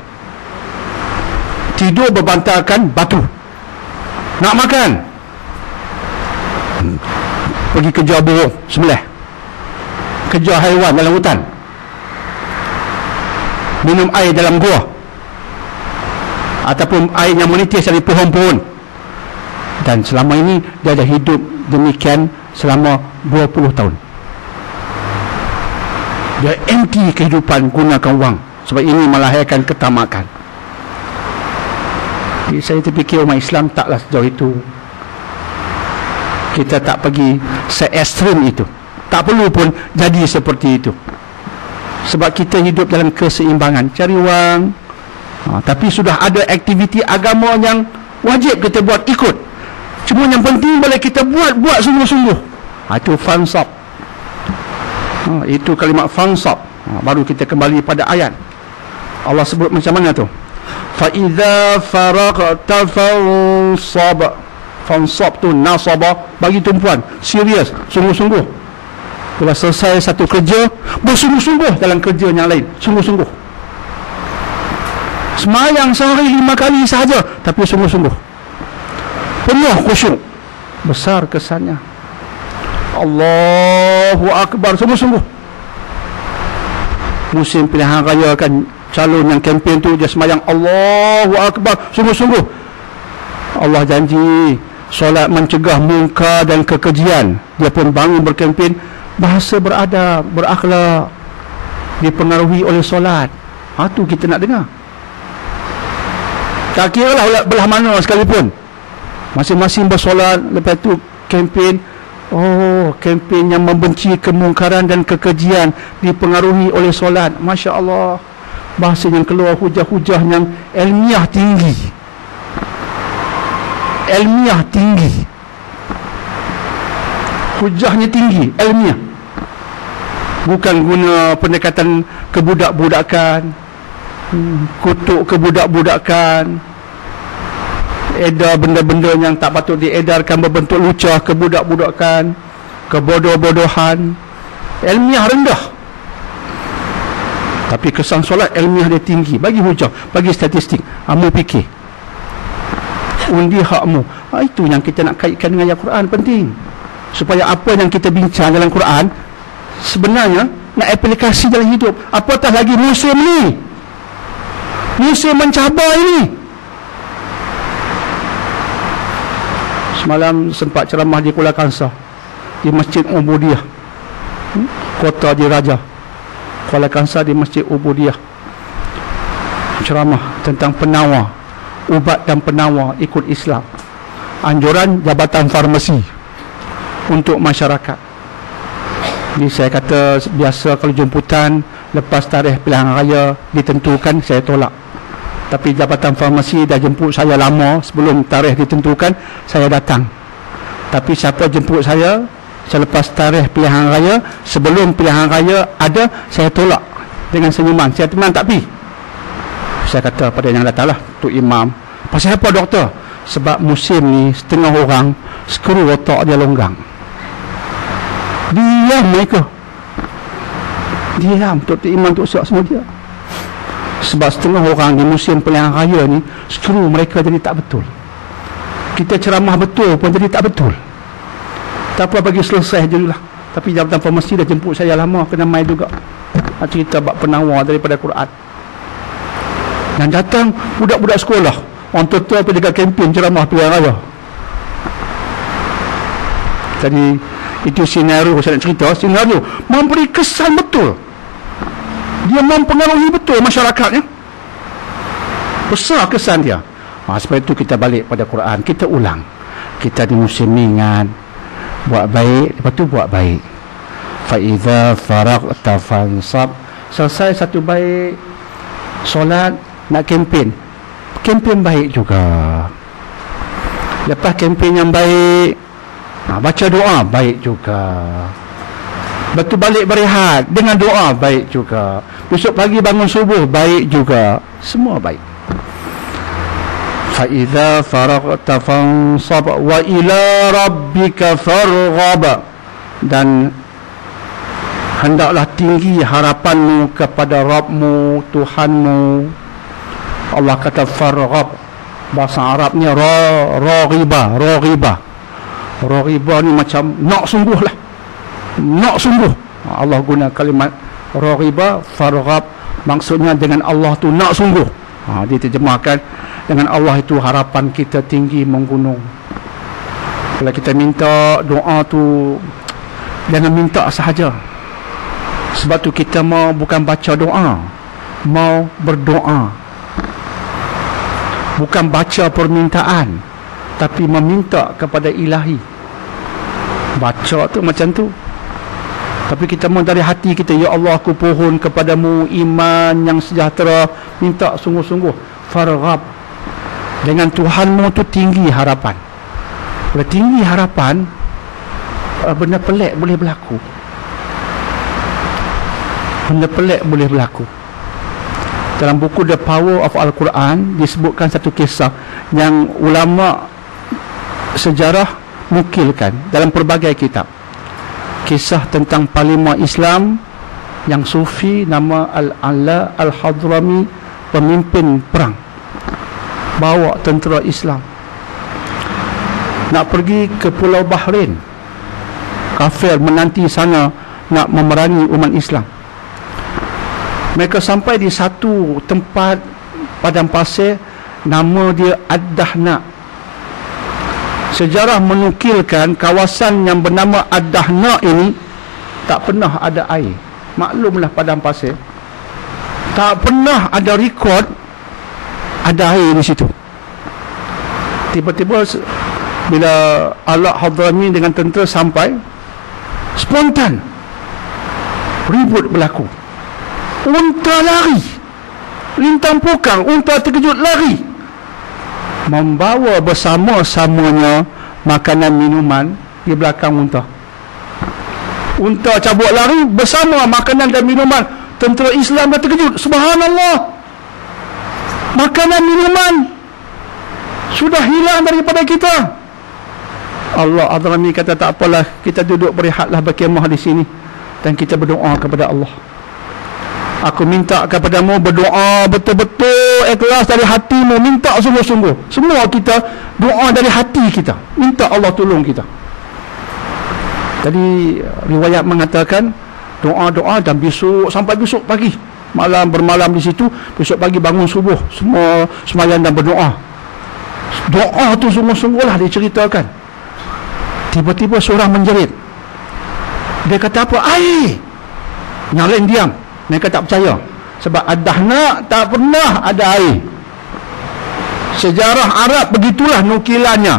Tidur berbantalkan batu. Nak makan, pergi kejar burung sembelih, kejar haiwan dalam hutan. minum air dalam gua ataupun air yang menitis dari pohon-pohon, dan selama ini dia dah hidup demikian selama 20 tahun. Dia empty kehidupan gunakan wang, sebab ini melahirkan ketamakan. Jadi saya terfikir umat Islam taklah sejauh itu. Kita tak pergi se-ekstrim itu. Tak perlu pun jadi seperti itu. Sebab kita hidup dalam keseimbangan, cari wang. Tapi sudah ada aktiviti agama yang wajib kita buat, ikut. Cuma yang penting boleh kita buat sungguh-sungguh. Itu fansab. Itu kalimat fansab. Baru kita kembali pada ayat. Allah sebut macam mana tu? Fa idza faraqta fansab. Fansab tu nasaba, bagi tumpuan, serius, sungguh-sungguh. Bila selesai satu kerja, bersungguh-sungguh dalam kerja yang lain, sungguh-sungguh. Semayang sehari 5 kali sahaja, tapi sungguh-sungguh, penuh khusyuk, besar kesannya. Allahu Akbar, sungguh-sungguh. Musim pilihan raya kan, calon yang kempen tu dia semayang Allahu Akbar, sungguh-sungguh. Allah janji solat mencegah munkar dan kekejian. Dia pun bangun berkempen, bahasa beradab, berakhlak, dipengaruhi oleh solat. Itu kita nak dengar. Tak kira lah belah mana sekalipun, masing-masing bersolat, lepas tu kempen. Kempen yang membenci kemungkaran dan kekejian, dipengaruhi oleh solat. Masya Allah, bahasa yang keluar hujah-hujah yang ilmiah tinggi. Ilmiah tinggi, hujahnya tinggi, ilmiah. Bukan guna pendekatan kebudak-budakan, kutuk kebudak-budakan, edar benda-benda yang tak patut diedarkan berbentuk lucah, kebudak-budakan, kebodoh-bodohan. Ilmiah rendah, tapi kesan solat ilmiah dia tinggi. Bagi hujah, bagi statistik, kamu fikir, undi hakmu. Itu yang kita nak kaitkan dengan ayat Quran, penting. Supaya apa yang kita bincang dalam Quran sebenarnya nak aplikasi dalam hidup. Apatah lagi musim ni, musim mencabar ini. Semalam sempat ceramah di Kuala Kangsar, di Masjid Ubudiyah, Kota Diraja, Kuala Kangsar, di Masjid Ubudiyah. Ceramah tentang penawar, ubat dan penawar ikut Islam. Anjuran Jabatan Farmasi untuk masyarakat. Jadi saya kata, biasa kalau jemputan lepas tarikh pilihan raya ditentukan, saya tolak. Tapi Jabatan Farmasi dah jemput saya lama, sebelum tarikh ditentukan saya datang. Tapi siapa jemput saya selepas tarikh pilihan raya, sebelum pilihan raya ada, saya tolak dengan senyuman. Saya memang tak pergi. Saya kata pada yang datanglah, Tok Imam, pasal apa doktor? Sebab musim ni setengah orang skru otak dia longgang. Diam mereka, diam. Tok Imam, Tok Siak semua dia. Sebab setengah orang di musim pilihan raya ni skru mereka jadi tak betul. Kita ceramah betul pun jadi tak betul. Tak apa, bagi selesai je dulu lah. Tapi Jabatan Farmasi dah jemput saya lama, kena main juga. Cerita bab penawar daripada Quran. Dan datang budak-budak sekolah, orang tua-tua pergi dekat kempen ceramah pilihan raya. Jadi itu senario saya nak cerita. Senario memberi kesan betul, dia mempengaruhi betul masyarakatnya, besar kesan dia. Sebab itu kita balik pada Quran, kita ulang. Kita di musim ni ingat, buat baik, lepas tu buat baik. Fa idza faraqta fansab. Selesai satu baik, solat, nak kempen, kempen baik juga. Lepas kempen yang baik, baca doa baik juga. Lepas tu balik berehat dengan doa baik juga. Besok pagi bangun subuh baik juga. Semua baik. Fa idza faraqta fansab wa ila rabbika farghab. Dan hendaklah tinggi harapanmu kepada Rabbmu, Tuhanmu. Allah kata farghab, bahasa Arabnya raghibah. Raghibah ni macam nak sungguh lah, nak sungguh. Allah guna kalimat raghibah, farghab, Maksudnya dengan Allah tu nak sungguh. Diterjemahkan dengan Allah itu harapan kita tinggi menggunung. Kalau kita minta doa tu, jangan minta sahaja. Sebab tu kita mau bukan baca doa, mau berdoa. Bukan baca permintaan, tapi meminta kepada ilahi. Baca tu macam tu, tapi kita mau dari hati kita, ya Allah, aku pohon kepadamu iman yang sejahtera. Minta sungguh-sungguh. Farghab. Dengan Tuhanmu tu tinggi harapan. Bila tinggi harapan, benda pelik boleh berlaku. Benda pelik boleh berlaku. Dalam buku The Power of Al-Quran disebutkan satu kisah yang ulama sejarah nukilkan dalam pelbagai kitab. Kisah tentang Panglima Islam yang sufi nama Al-Ala Al-Hadrami, pemimpin perang, bawa tentera Islam nak pergi ke Pulau Bahrain. Kafir menanti sana nak memerangi umat Islam. Mereka sampai di satu tempat padang pasir, nama dia Ad-Dahna. Sejarah menukilkan kawasan yang bernama Ad-Dahna ini tak pernah ada air. Maklumlah padang pasir, tak pernah ada rekod ada air di situ. Tiba-tiba bila Al-Hadrami dengan tentera sampai, spontan ribut berlaku. Unta lari, lintang pukang, unta terkejut lari, membawa bersama-samanya makanan minuman di belakang unta. Unta cabut lari bersama makanan dan minuman. Tentera Islam dah terkejut. Subhanallah, makanan minuman sudah hilang daripada kita. Allah Hadrami kata, tak apalah, kita duduk berehatlah, berkemah di sini, dan kita berdoa kepada Allah. Aku minta kepadamu, berdoa betul-betul ikhlas dari hatimu, minta sungguh-sungguh. Semua kita doa dari hati kita, minta Allah tolong kita. Tadi riwayat mengatakan doa-doa dan besok sampai besok pagi, malam bermalam di situ, besok pagi bangun subuh semua sembahyang dan berdoa. Doa tu sungguh-sungguhlah diceritakan. Tiba-tiba seorang menjerit. Dia kata apa? Air. Yang lain diam. Mereka tak percaya. Sebab Ad-Dahna tak pernah ada air. Sejarah Arab begitulah nukilannya.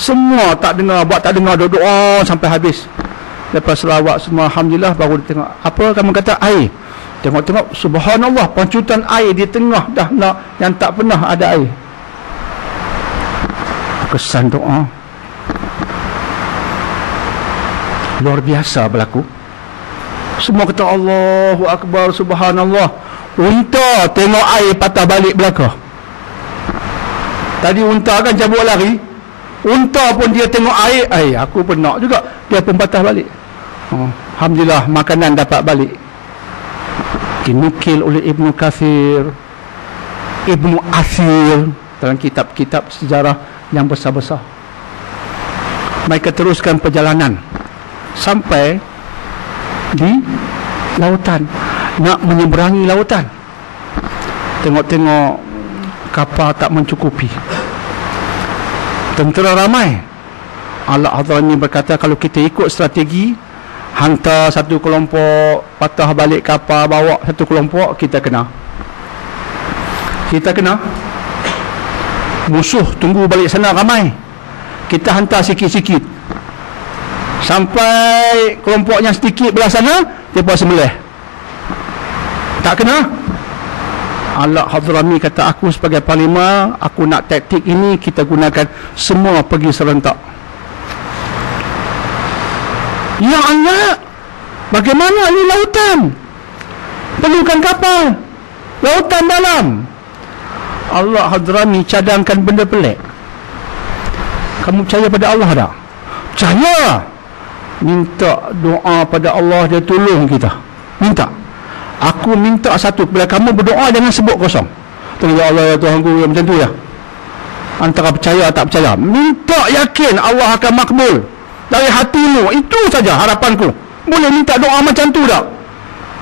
Semua tak dengar, buat tak dengar, doa sampai habis. Lepas selawat semua, alhamdulillah, baru dia tengok. Apa kamu kata? Air. Tengok-tengok, subhanallah, pancutan air di tengah Dahna yang tak pernah ada air. Kesan doa luar biasa berlaku. Semua kata Allahu Akbar, subhanallah. Unta tengok air patah balik belakang. Tadi unta kan cabut lari, unta pun dia tengok air, aku pun nak juga, dia pun patah balik. Alhamdulillah, makanan dapat balik. Dinukil oleh Ibnu Kathir, Ibnu Athir dalam kitab-kitab sejarah yang besar-besar. Mereka teruskan perjalanan sampai di lautan, nak menyeberangi lautan. Tengok-tengok kapal tak mencukupi, tentera ramai. Al-Hadrami berkata, kalau kita ikut strategi, hantar satu kelompok, patah balik kapal, bawa satu kelompok, kita kena. Musuh tunggu balik sana ramai, kita hantar sikit-sikit, sampai kelompok yang sedikit belah sana, dia pun sembelih. Tak kena. Al-Hadrami kata, aku sebagai panglima, aku nak taktik ini, kita gunakan semua pergi serentak. Ya Allah, bagaimana ini lautan? Perlukan kapal, lautan dalam. Al-Hadrami cadangkan benda pelik. Kamu percaya pada Allah tak? Percaya. Minta doa pada Allah, dia tolong kita. Minta. Aku minta satu, bila kamu berdoa jangan sebut kosong. Ya Allah, ya Tuhanku, macam tu ya. Antara percaya tak percaya, minta yakin Allah akan makbul dari hatimu. Itu saja harapanku. Boleh minta doa macam tu tak?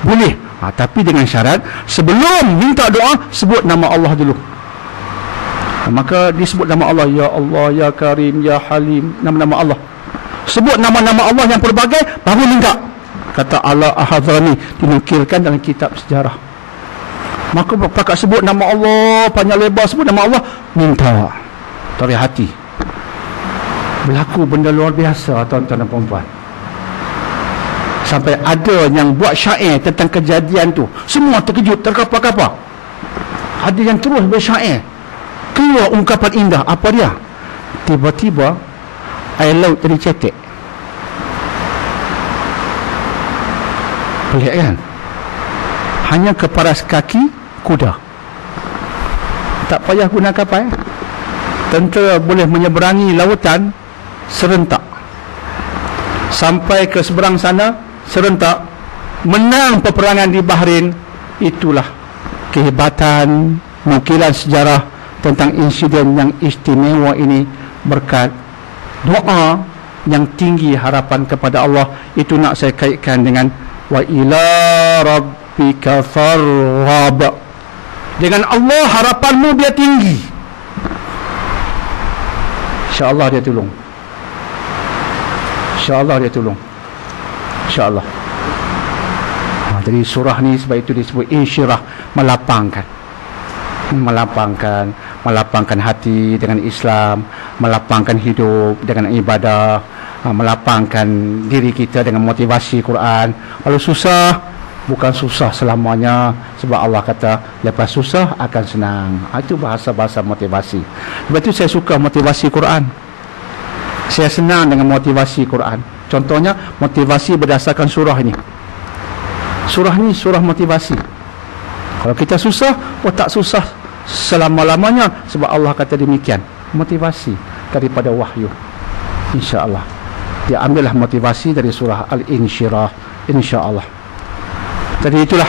Boleh. Tapi dengan syarat, sebelum minta doa, sebut nama Allah dulu. Maka disebut nama Allah, Ya Allah, Ya Karim, Ya Halim, nama-nama Allah. Sebut nama-nama Allah yang pelbagai, baru minta. Kata Allah Ahadhani, dinukilkan dalam kitab sejarah. Maka pakat sebut nama Allah panjang lebar, sebut nama Allah, minta dari hati. Berlaku benda luar biasa, tuan-tuan dan puan-puan. Sampai ada yang buat syair tentang kejadian tu, semua terkejut, terkapar-kapar. Ada yang terus bersyair, keluar ungkapan indah. Apa dia? Tiba-tiba air laut jadi cetek. Pelik kan? Hanya keparas kaki kuda. Tak payah guna kapal. Tentera boleh menyeberangi lautan serentak. Sampai ke seberang sana serentak, menang peperangan di Bahrain. Itulah kehebatan nukilan sejarah tentang insiden yang istimewa ini berkat doa yang tinggi harapan kepada Allah. Itu nak saya kaitkan dengan wa ila rabbika farghab. Dengan Allah harapanmu biar tinggi, insya-Allah dia tolong. InsyaAllah dia tolong, InsyaAllah. Jadi surah ni sebab itu disebut insyirah, melapangkan hati dengan Islam, melapangkan hidup dengan ibadah, melapangkan diri kita dengan motivasi Quran. Kalau susah, bukan susah selamanya, sebab Allah kata lepas susah akan senang. Itu bahasa-bahasa motivasi. Sebab itu saya suka motivasi Quran. Saya senang dengan motivasi Quran. Contohnya motivasi berdasarkan surah ini. Surah ni surah motivasi. Kalau kita susah, tak susah selama-lamanya, sebab Allah kata demikian. Motivasi daripada wahyu, insya-Allah. Dia ambillah motivasi dari surah Al-Insyirah, insya-Allah. Jadi itulah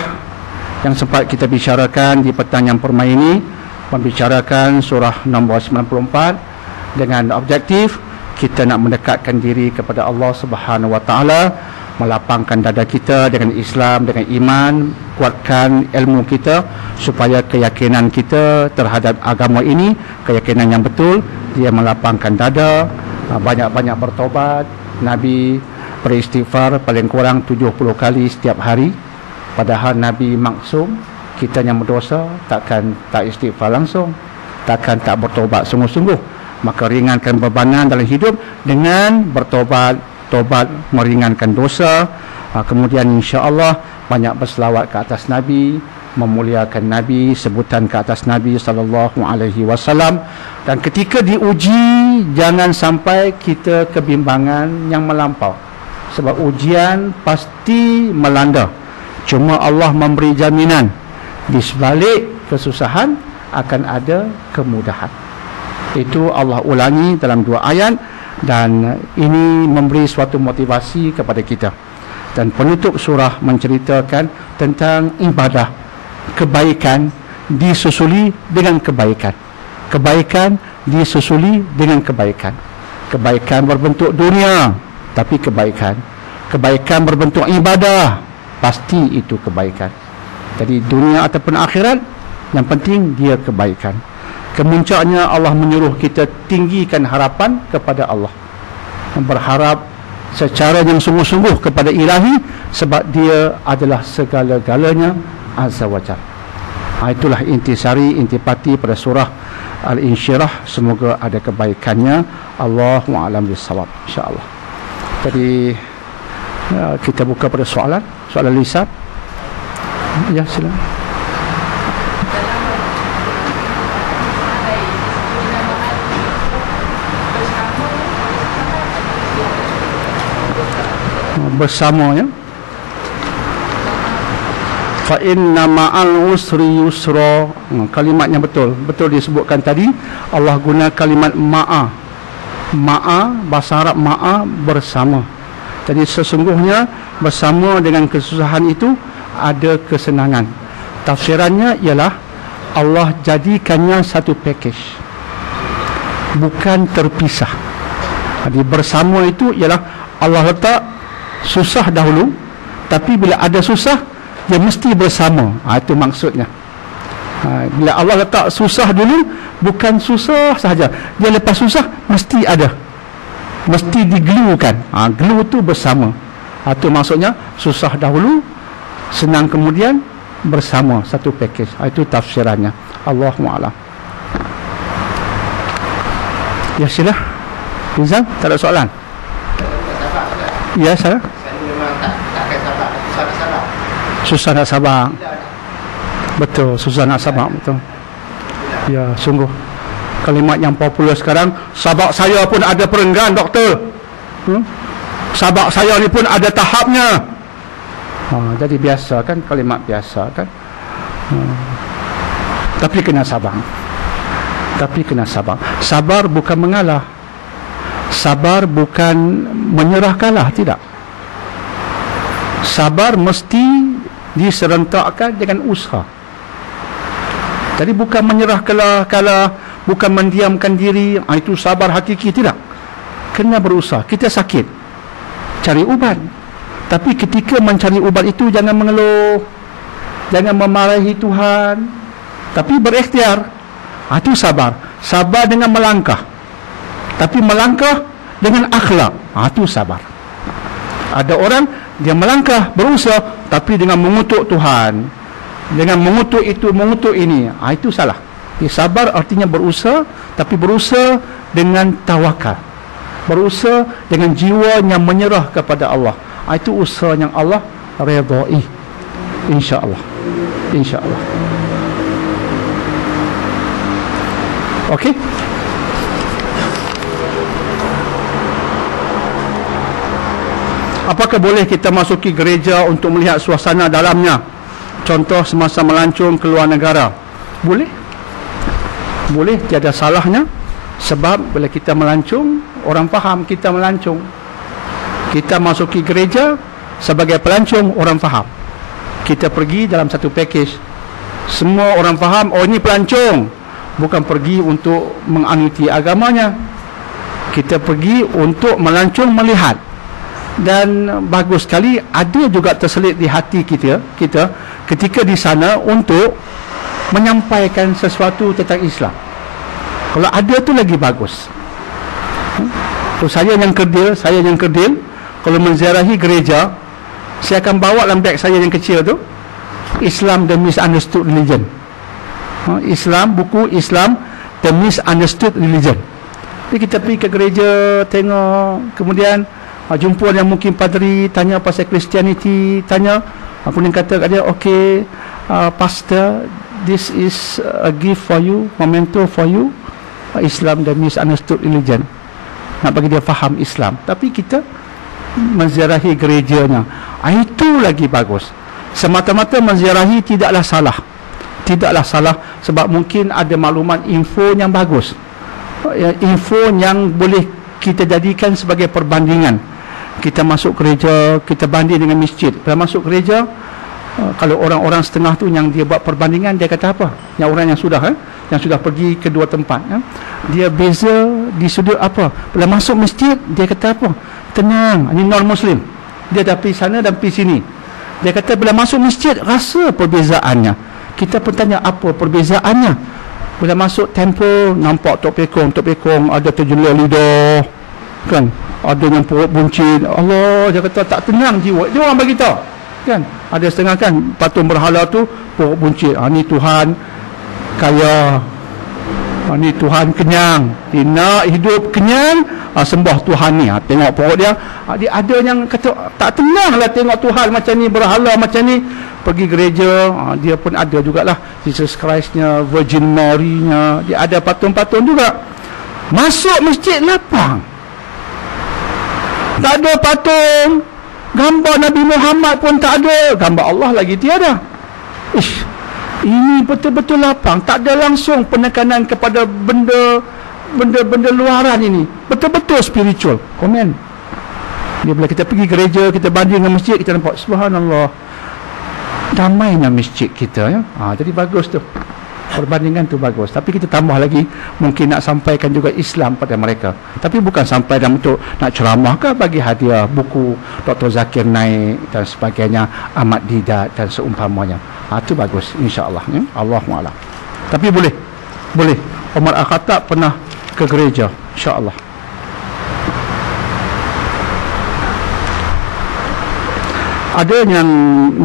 yang sempat kita bicarakan di petang yang permai ini, membicarakan surah nombor 94 dengan objektif kita nak mendekatkan diri kepada Allah Subhanahu Wa Taala, melapangkan dada kita dengan Islam, dengan iman, kuatkan ilmu kita supaya keyakinan kita terhadap agama ini keyakinan yang betul. Dia melapangkan dada, banyak-banyak bertobat. Nabi beristighfar paling kurang 70 kali setiap hari. Padahal Nabi maksum, kita yang berdosa takkan tak istighfar langsung, takkan tak bertobat sungguh-sungguh. Maka ringankan bebanan dalam hidup dengan bertobat, tobat meringankan dosa. Kemudian insya-Allah banyak berselawat ke atas Nabi, memuliakan Nabi, sebutan ke atas Nabi sallallahu alaihi wasallam. Dan ketika diuji, jangan sampai kita kebimbangan yang melampau, sebab ujian pasti melanda. Cuma Allah memberi jaminan, di sebalik kesusahan akan ada kemudahan. Itu Allah ulangi dalam 2 ayat, dan ini memberi suatu motivasi kepada kita. Dan penutup surah menceritakan tentang ibadah, kebaikan disusuli dengan kebaikan, kebaikan disusuli dengan kebaikan. Kebaikan berbentuk dunia, tapi kebaikan berbentuk ibadah, pasti itu kebaikan. Jadi dunia ataupun akhirat, yang penting dia kebaikan. Kemuncaknya Allah menyuruh kita tinggikan harapan kepada Allah, berharap secara yang sungguh-sungguh kepada Ilahi, sebab dia adalah segala-galanya Azza wa Jalla. Itulah intisari, intipati pada surah Al-Insyirah. Semoga ada kebaikannya. Allahu a'lam bissawab, insya-Allah. Jadi kita buka pada soalan lisan. Ya, silakan. Bersamanya, fa inna ma'al usri yusra. Kalimatnya betul disebutkan tadi. Allah guna kalimat ma'a, bahasa Arab ma'a, bersama. Jadi sesungguhnya bersama dengan kesusahan itu ada kesenangan. Tafsirannya ialah Allah jadikannya satu package, bukan terpisah. Jadi bersama itu ialah Allah letak susah dahulu, tapi bila ada susah dia mesti bersama. Itu maksudnya. Bila Allah letak susah dulu, bukan susah sahaja, dia lepas susah mesti ada, mesti digelukan. Glue tu bersama. Itu maksudnya susah dahulu, senang kemudian, bersama, satu package. Itu tafsirannya. Allahu a'lam. Ya, sila Rizal, tak ada soalan? Ya, saya memang takkan sabar, susah nak sabar. Betul, susah nak sabar, betul. Ya, sungguh kalimat yang popular sekarang, sabak saya pun ada perenggan, doktor. Sabak saya ni pun ada tahapnya. Jadi biasa kan, kalimat biasa kan. Tapi kena sabar. Tapi kena sabar. Sabar bukan mengalah. Sabar bukan menyerah kalah, tidak. Sabar mesti diserentakkan dengan usaha. Jadi bukan menyerah kalah, bukan mendiamkan diri, itu sabar hakiki, tidak. Kena berusaha. Kita sakit, cari ubat. Tapi ketika mencari ubat itu, jangan mengeluh, jangan memarahi Tuhan, tapi berikhtiar. Itu sabar. Sabar dengan melangkah, tapi melangkah dengan akhlak. Itu sabar. Ada orang dia melangkah, berusaha, tapi dengan mengutuk Tuhan, dengan mengutuk itu, mengutuk ini. Itu salah. Sabar artinya berusaha, tapi berusaha dengan tawakal, berusaha dengan jiwa yang menyerah kepada Allah. Itu usaha yang Allah redai, insya-Allah. Insya-Allah. Okey. Apakah boleh kita masuki gereja untuk melihat suasana dalamnya? Contoh semasa melancong ke luar negara. Boleh. Boleh, tiada salahnya. Sebab bila kita melancong, orang faham kita melancong. Kita masuki gereja sebagai pelancong, orang faham. Kita pergi dalam satu package, semua orang faham, oh ini pelancong, bukan pergi untuk menganuti agamanya. Kita pergi untuk melancong, melihat. Dan bagus sekali, ada juga terselit di hati kita ketika di sana untuk menyampaikan sesuatu tentang Islam. Kalau ada tu lagi bagus. So, saya yang kerdil, kalau menziarahi gereja, saya akan bawa dalam beg saya yang kecil tu, Islam the Misunderstood Religion. Islam, buku Islam the Misunderstood Religion. Jadi kita pergi ke gereja, tengok, kemudian jumpa yang mungkin padri, tanya pasal Christianity, tanya, kemudian kata kat dia, okay, pastor, this is a gift for you, memento for you, Islam the Misunderstood Religion. Nak bagi dia faham Islam. Tapi kita menziarahi gerejanya, itu lagi bagus. Semata-mata menziarahi tidaklah salah. Tidaklah salah, sebab mungkin ada maklumat, info yang bagus, info yang boleh kita jadikan sebagai perbandingan. Kita masuk gereja, kita banding dengan masjid. Bila masuk gereja, kalau orang-orang setengah tu yang dia buat perbandingan, dia kata apa? Yang orang yang sudah pergi ke dua tempat, dia beza di sudut apa? Bila masuk masjid, dia kata apa? Tenang, ini non-Muslim, dia dah pergi sana dan pergi sini. Dia kata bila masuk masjid, rasa perbezaannya. Kita pun tanya apa perbezaannya. Bila masuk temple, nampak tok pekong ada terjelah lidah, kan? Ada yang perut buncit. Allah, dia kata tak tenang jiwa. Dia orang bagi tahu, kan? Ada setengah kan patung berhala tu perut buncit. Ni Tuhan kaya, ni Tuhan kenyang, dia nak hidup kenyang, sembah Tuhan ni. Tengok perut dia. Dia ada yang kata tak tenang lah tengok Tuhan macam ni, berhala macam ni. Pergi gereja, dia pun ada jugalah Jesus Christ-nya, Virgin Mary-nya, dia ada patung-patung juga. Masuk masjid lapang, tak ada patung, gambar Nabi Muhammad pun tak ada, gambar Allah lagi tiada. Ini betul-betul lapang, tak ada langsung penekanan kepada benda luaran ini, betul-betul spiritual. Komen dia, bila kita pergi gereja, kita banding dengan masjid, kita nampak subhanallah, damainya masjid kita, ya. Jadi bagus tu. Perbandingan tu bagus. Tapi kita tambah lagi, mungkin nak sampaikan juga Islam pada mereka. Tapi bukan sampai dalam bentuk nak ceramah ke, bagi hadiah buku Dr. Zakir Naik dan sebagainya, Ahmad Didat dan seumpamanya. Itu bagus, insya-Allah. Ya? Allahuakbar. Tapi boleh. Umar Al-Khattab pernah ke gereja, insya-Allah. Ada yang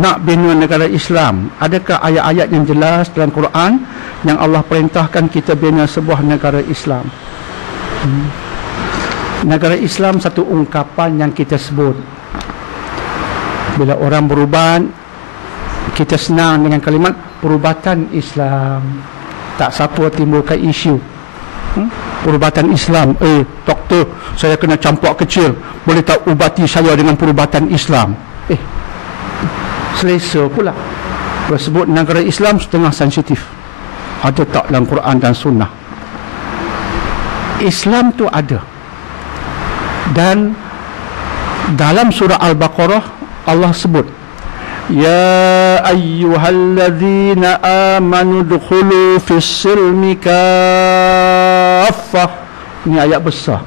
nak bina negara Islam, adakah ayat-ayat yang jelas dalam Quran yang Allah perintahkan kita bina sebuah negara Islam? Negara Islam satu ungkapan yang kita sebut. Bila orang berubat, kita senang dengan kalimat perubatan Islam. Tak siapa timbulkan isu. Perubatan Islam. Doktor, saya kena campak kecil, boleh tak ubati saya dengan perubatan Islam? Selesa pula. Kalau sebut negara Islam setengah sensitif. Ada tak dalam Quran dan Sunnah? Islam tu ada. Dan dalam surah Al-Baqarah Allah sebut, ya ayyuhalladzina amanu dukhulu fis silmi kaffah. Ini ayat besar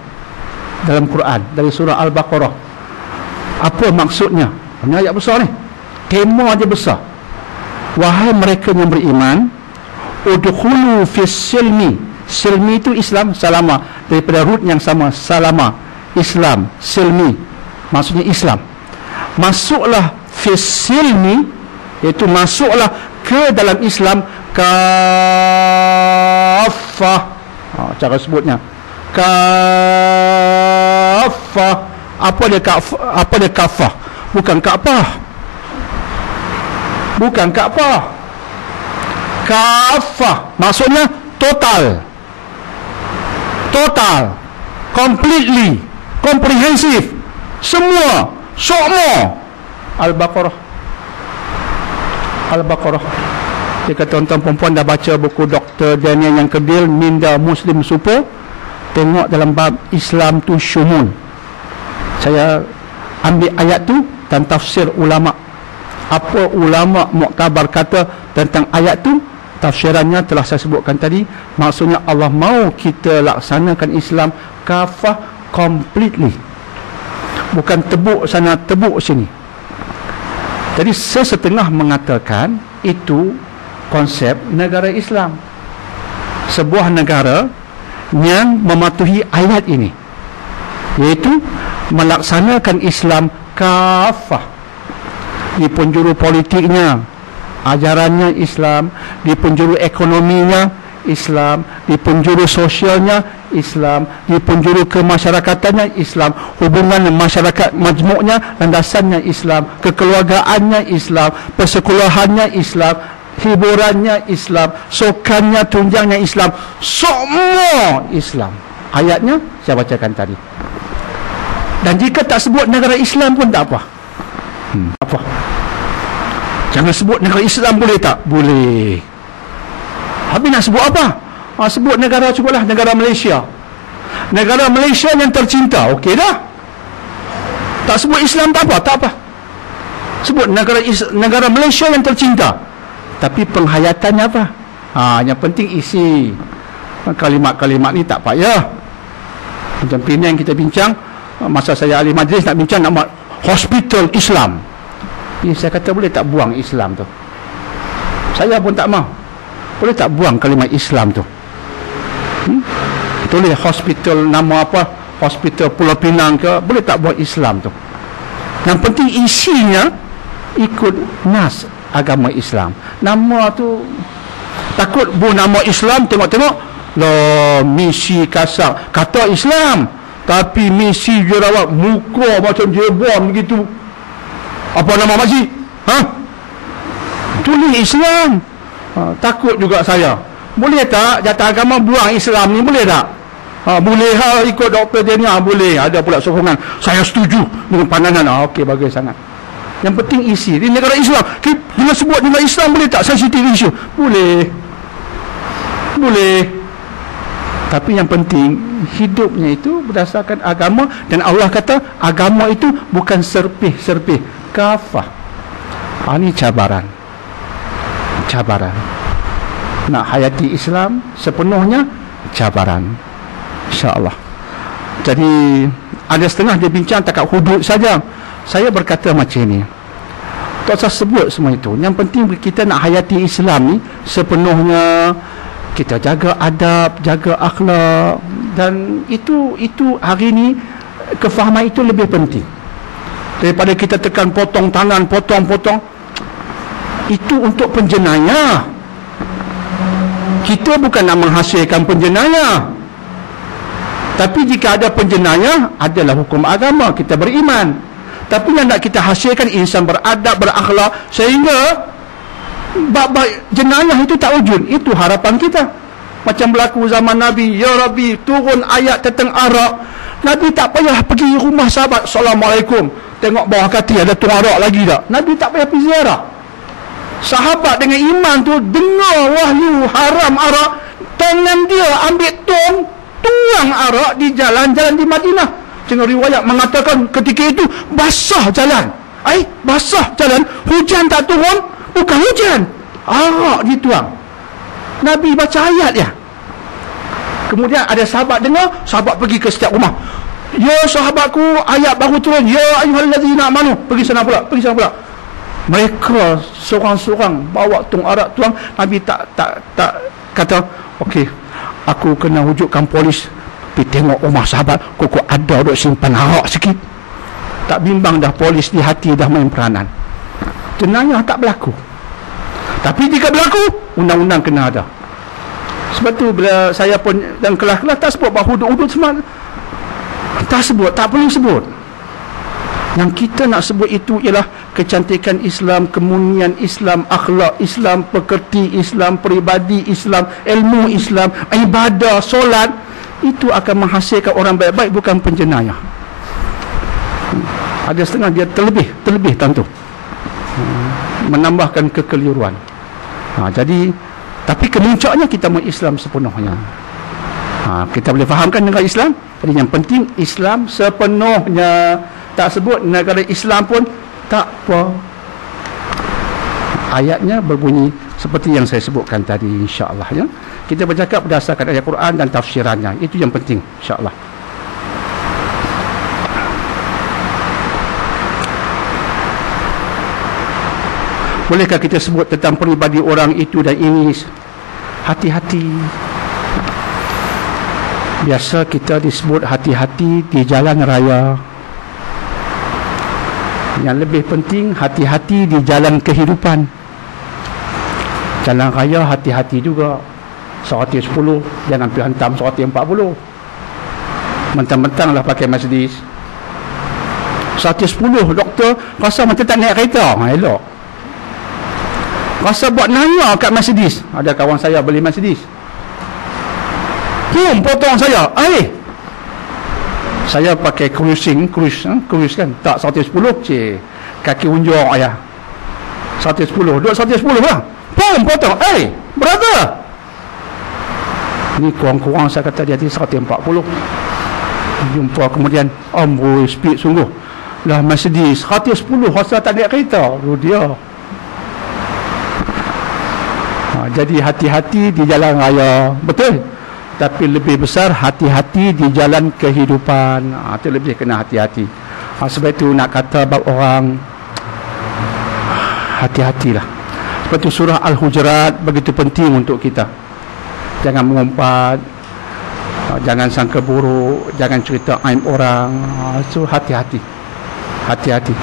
dalam Quran dari surah Al-Baqarah. Apa maksudnya? Ini ayat besar ni. Tema dia besar. Wahai mereka yang beriman, udkhulu fis silmi. Silmi itu Islam, salama, daripada root yang sama, salama, Islam, silmi, maksudnya Islam. Masuklah fis silmi, iaitu masuklah ke dalam Islam kaffah. Cara sebutnya kaffah. Apa dia kaffah? Bukan Kaabah. Bukan Kaabah. Kaafah maksudnya total. Total. Completely. Comprehensive. Semua. Al-Baqarah. Jika tuan-tuan perempuan dah baca buku Dr. Daniel yang Kedil, Minda Muslim Super, tengok dalam bab Islam tu syumul. Saya ambil ayat tu dan tafsir ulama. Apa ulama muktabar kata tentang ayat tu, tafsirannya telah saya sebutkan tadi. Maksudnya Allah mahu kita laksanakan Islam kafah, completely. Bukan tebuk sana, tebuk sini. Jadi sesetengah mengatakan itu konsep negara Islam. Sebuah negara yang mematuhi ayat ini, iaitu melaksanakan Islam kafah. Di penjuru politiknya, ajarannya Islam. Di penjuru ekonominya, Islam. Di penjuru sosialnya, Islam. Di penjuru kemasyarakatannya, Islam. Hubungan masyarakat majmuknya, landasannya Islam. Kekeluargaannya Islam. Persekolahannya Islam. Hiburannya Islam. Sokannya, tunjangnya Islam. Semua Islam. Ayatnya saya bacakan tadi. Dan jika tak sebut negara Islam pun tak apa. Apa? Jangan sebut negara Islam, boleh tak? Boleh. Habis nak sebut apa? Sebut negara, cubalah negara Malaysia. Negara Malaysia yang tercinta. Okey dah. Tak sebut Islam tak apa, tak apa. Sebut negara Malaysia yang tercinta. Tapi penghayatannya apa? Yang penting isi. Kalimat-kalimat ni tak payah. Macam Penang kita bincang, masa saya ahli majlis nak bincang nama hospital Islam. Saya kata boleh tak buang Islam tu? Saya pun tak mahu. Boleh tak buang kalimat Islam tu? Tulis hospital nama apa? Hospital Pulau Pinang ke? Boleh tak buang Islam tu? Yang penting isinya ikut nas agama Islam. Nama tu takut bu nama Islam, tengok-tengok loh, misi kasar kata Islam, tapi misi jerawat muka macam jebon begitu. Apa nama masjid? Tulis Islam. Takut juga saya. Boleh tak jatah agama buang Islam ni, boleh tak? Boleh ikut Dr. Daniel, boleh. Ada pula sokongan. Saya setuju dengan pandangan. Okey, bagus sangat. Yang penting isi. Di negara Islam, bila sebut negara Islam, boleh tak sensitif isu? Boleh. Boleh. Tapi yang penting hidupnya itu berdasarkan agama. Dan Allah kata agama itu bukan serpih-serpih, kafah. Ini cabaran. nak hayati Islam sepenuhnya cabaran, insya-Allah. Jadi ada setengah dia bincang takat hudud saja. Saya berkata macam ni, tak usah sebut semua itu. Yang penting kita nak hayati Islam ni sepenuhnya, kita jaga adab, jaga akhlak, dan itu hari ni kefahaman itu lebih penting daripada kita tekan potong tangan, potong. Itu untuk penjenayah. Kita bukan nak menghasilkan penjenayah, tapi jika ada penjenayah, adalah hukum agama, kita beriman. Tapi yang nak kita hasilkan insan beradab, berakhlak, sehingga bab-bab jenayah itu tak wujud. Itu harapan kita. Macam berlaku zaman Nabi, ya Rabbi, turun ayat tentang arak. Nabi tak payah pergi rumah sahabat, Assalamualaikum, tengok bawah kaki ada tuang arak lagi tak. Nabi tak payah pergi ziarah. Sahabat dengan iman tu dengar wahyu haram arak, tangan dia ambil tuang arak di jalan-jalan di Madinah. Tengok riwayat mengatakan ketika itu basah jalan. Basah jalan, hujan tak turun, bukan hujan, arak dituang. Nabi baca ayat dia. Kemudian ada sahabat dengar, sahabat pergi ke setiap rumah. Ya sahabatku, ayat baru turun, ya ayyuhallazina amanu. Pergi sana pula. Mereka seorang-seorang bawa arak tuang. Nabi tak kata, okey, aku kena wujudkan polis pergi tengok rumah sahabat, kok ada duk simpan arak sikit. Tak bimbang dah, polis di hati dah main peranan. Jenayah tak berlaku. Tapi jika berlaku, undang-undang kena ada. Sebab tu bila saya pun dalam kelas-kelas tak sebut bahawa hudud-hudud semua, tak sebut, tak perlu sebut. Yang kita nak sebut itu ialah kecantikan Islam, kemunian Islam, akhlak Islam, pekerti Islam, peribadi Islam, ilmu Islam, ibadah, solat. Itu akan menghasilkan orang baik-baik, bukan penjenayah. Ada setengah dia terlebih tentu, menambahkan kekeliruan. Jadi tapi kemuncaknya kita mengislam sepenuhnya. Kita boleh fahamkan negara Islam. Jadi yang penting Islam sepenuhnya. Tak sebut negara Islam pun tak apa. Ayatnya berbunyi seperti yang saya sebutkan tadi, insya-Allah ya. Kita bercakap berdasarkan ayat Quran dan tafsirannya. Itu yang penting, insya-Allah. Bolehkah kita sebut tentang peribadi orang itu dan ini? Hati-hati. Biasa kita disebut hati-hati di jalan raya. Yang lebih penting, hati-hati di jalan kehidupan. Jalan raya hati-hati juga. 110, jangan pergi hantam 140. Mentang-mentanglah pakai Mercedes. 110, doktor rasa macam tak naik kereta. Elok. Rasa buat nanya kat Mercedes. Ada kawan saya beli Mercedes, potong saya. Saya pakai cruise kan, tak 110, kaki unjuk ayah 110, duduk 110 lah, potong. Brother, ni kurang-kurang saya kata dia 140. Jumpa kemudian, amboi, speed sungguh lah Mercedes 110, rasa tak naik kereta dia. Jadi hati-hati di jalan raya, betul. Tapi lebih besar hati-hati di jalan kehidupan. Itu lebih kena hati-hati. Sebab itu nak kata bab orang, hati-hatilah. Sebab itu surah Al-Hujurat begitu penting untuk kita. Jangan mengumpat, jangan sangka buruk, jangan cerita aib orang. Itu hati-hati. Hati-hati.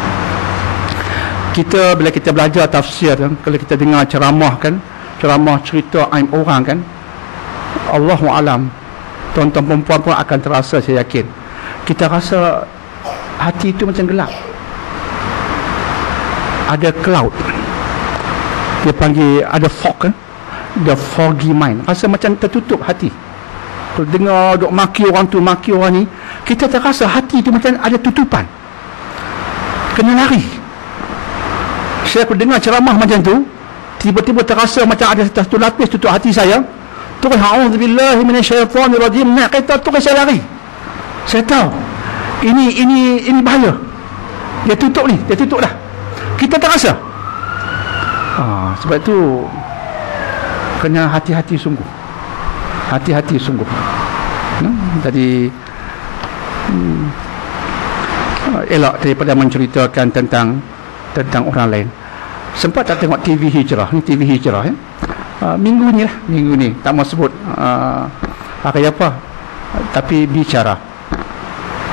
Kita bila kita belajar tafsir kan, kalau kita dengar ceramah kan, ceramah cerita aib orang kan, Allahu alam, tuan-tuan perempuan pun akan terasa, saya yakin. Kita rasa hati itu macam gelap. Ada cloud. Dia panggil ada fog kan? The foggy mind. Rasa macam tertutup hati. Kalau dengar duk maki orang tu, maki orang ni, kita terasa hati itu macam ada tutupan. Kena lari. Saya dengar ceramah macam tu, tiba-tiba terasa macam ada satu lapis tutup hati saya. Terus a'udzubillahi minasyaitonirrajim, nak kata terus saya lari. Saya tahu ini bahaya. Dia tutup dah. Kita tak rasa. Sebab tu kena hati-hati sungguh. Hati-hati sungguh. Jadi elak daripada menceritakan tentang orang lain. Sempat tak tengok TV Hijrah? Ni TV Hijrah ya. Minggu ni tak mau sebut pakai apa, tapi bicara.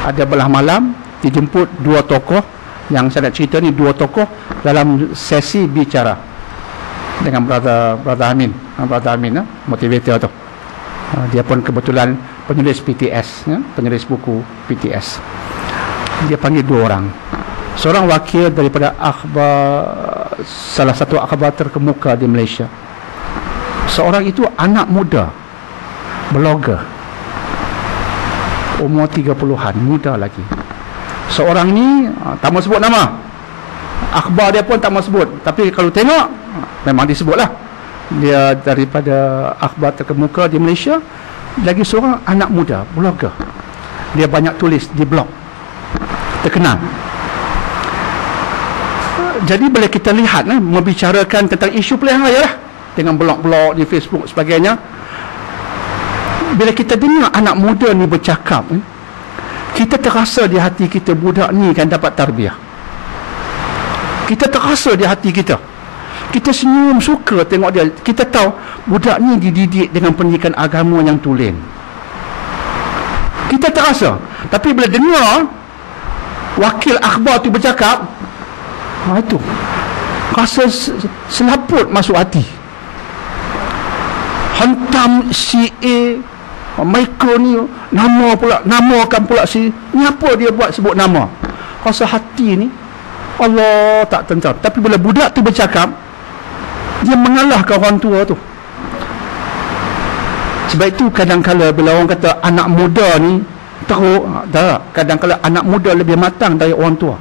Ada belah malam dijemput dua tokoh, yang saya nak cerita ni dua tokoh dalam sesi bicara dengan brother Amin, motivator tu. Dia pun kebetulan penulis PTS ya, penulis buku PTS. Dia panggil dua orang. Seorang wakil daripada salah satu akhbar terkemuka di Malaysia. Seorang itu anak muda, blogger, umur 30-an, muda lagi. Seorang ni tak mau sebut nama, akhbar dia pun tak mau sebut, tapi kalau tengok memang disebutlah. Dia daripada akhbar terkemuka di Malaysia. Lagi seorang anak muda, blogger. Dia banyak tulis di blog, terkenal. Jadi bila kita lihat membicarakan tentang isu pilihan raya lah, dengan blog-blog di Facebook sebagainya, bila kita dengar anak muda ni bercakap, kita terasa di hati kita, budak ni kan dapat tarbiyah. Kita terasa di hati kita, kita senyum, suka tengok dia. Kita tahu budak ni dididik dengan pendidikan agama yang tulen. Kita terasa. Tapi bila dengar wakil akhbar tu bercakap, itu rasa selaput masuk hati. Hantam si A, Michael ni namakan pula si ni, apa dia buat sebut nama. Rasa hati ni Allah tak tentram. Tapi bila budak tu bercakap, dia mengalahkan orang tua tu. Sebab itu kadang-kala bila orang kata anak muda ni teruk, kadang-kala anak muda lebih matang dari orang tua.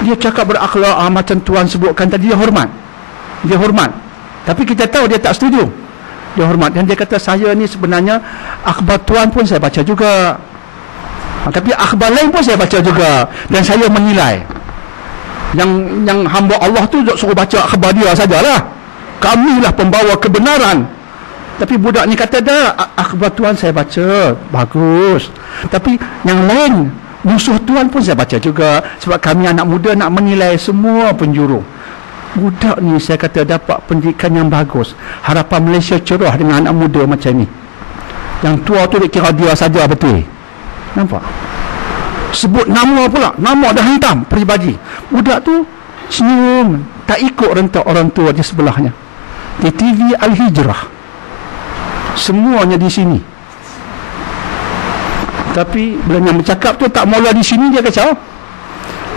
Dia cakap berakhlak, macam tuan sebutkan tadi, dia hormat. Tapi kita tahu dia tak setuju. Dia hormat. Dan dia kata, saya ni sebenarnya akhbar tuan pun saya baca juga, tapi akhbar lain pun saya baca juga, dan saya menilai yang hamba Allah tu suruh baca akhbar dia sajalah, kamilah pembawa kebenaran. Tapi budak ni kata, dah akhbar tuan saya baca, bagus, tapi yang lain, musuh tuan pun saya baca juga, sebab kami anak muda nak menilai semua penjuru. Budak ni saya kata dapat pendidikan yang bagus. Harapan Malaysia cerah dengan anak muda macam ni. Yang tua tu dia kira dia saja betul. Nampak? Sebut nama pula, nama dah hentam peribadi. Budak tu senyum, tak ikut rentak orang tua di sebelahnya. Di TV Al-Hijrah, semuanya di sini. Tapi bila yang bercakap tu tak mula di sini, dia kacau.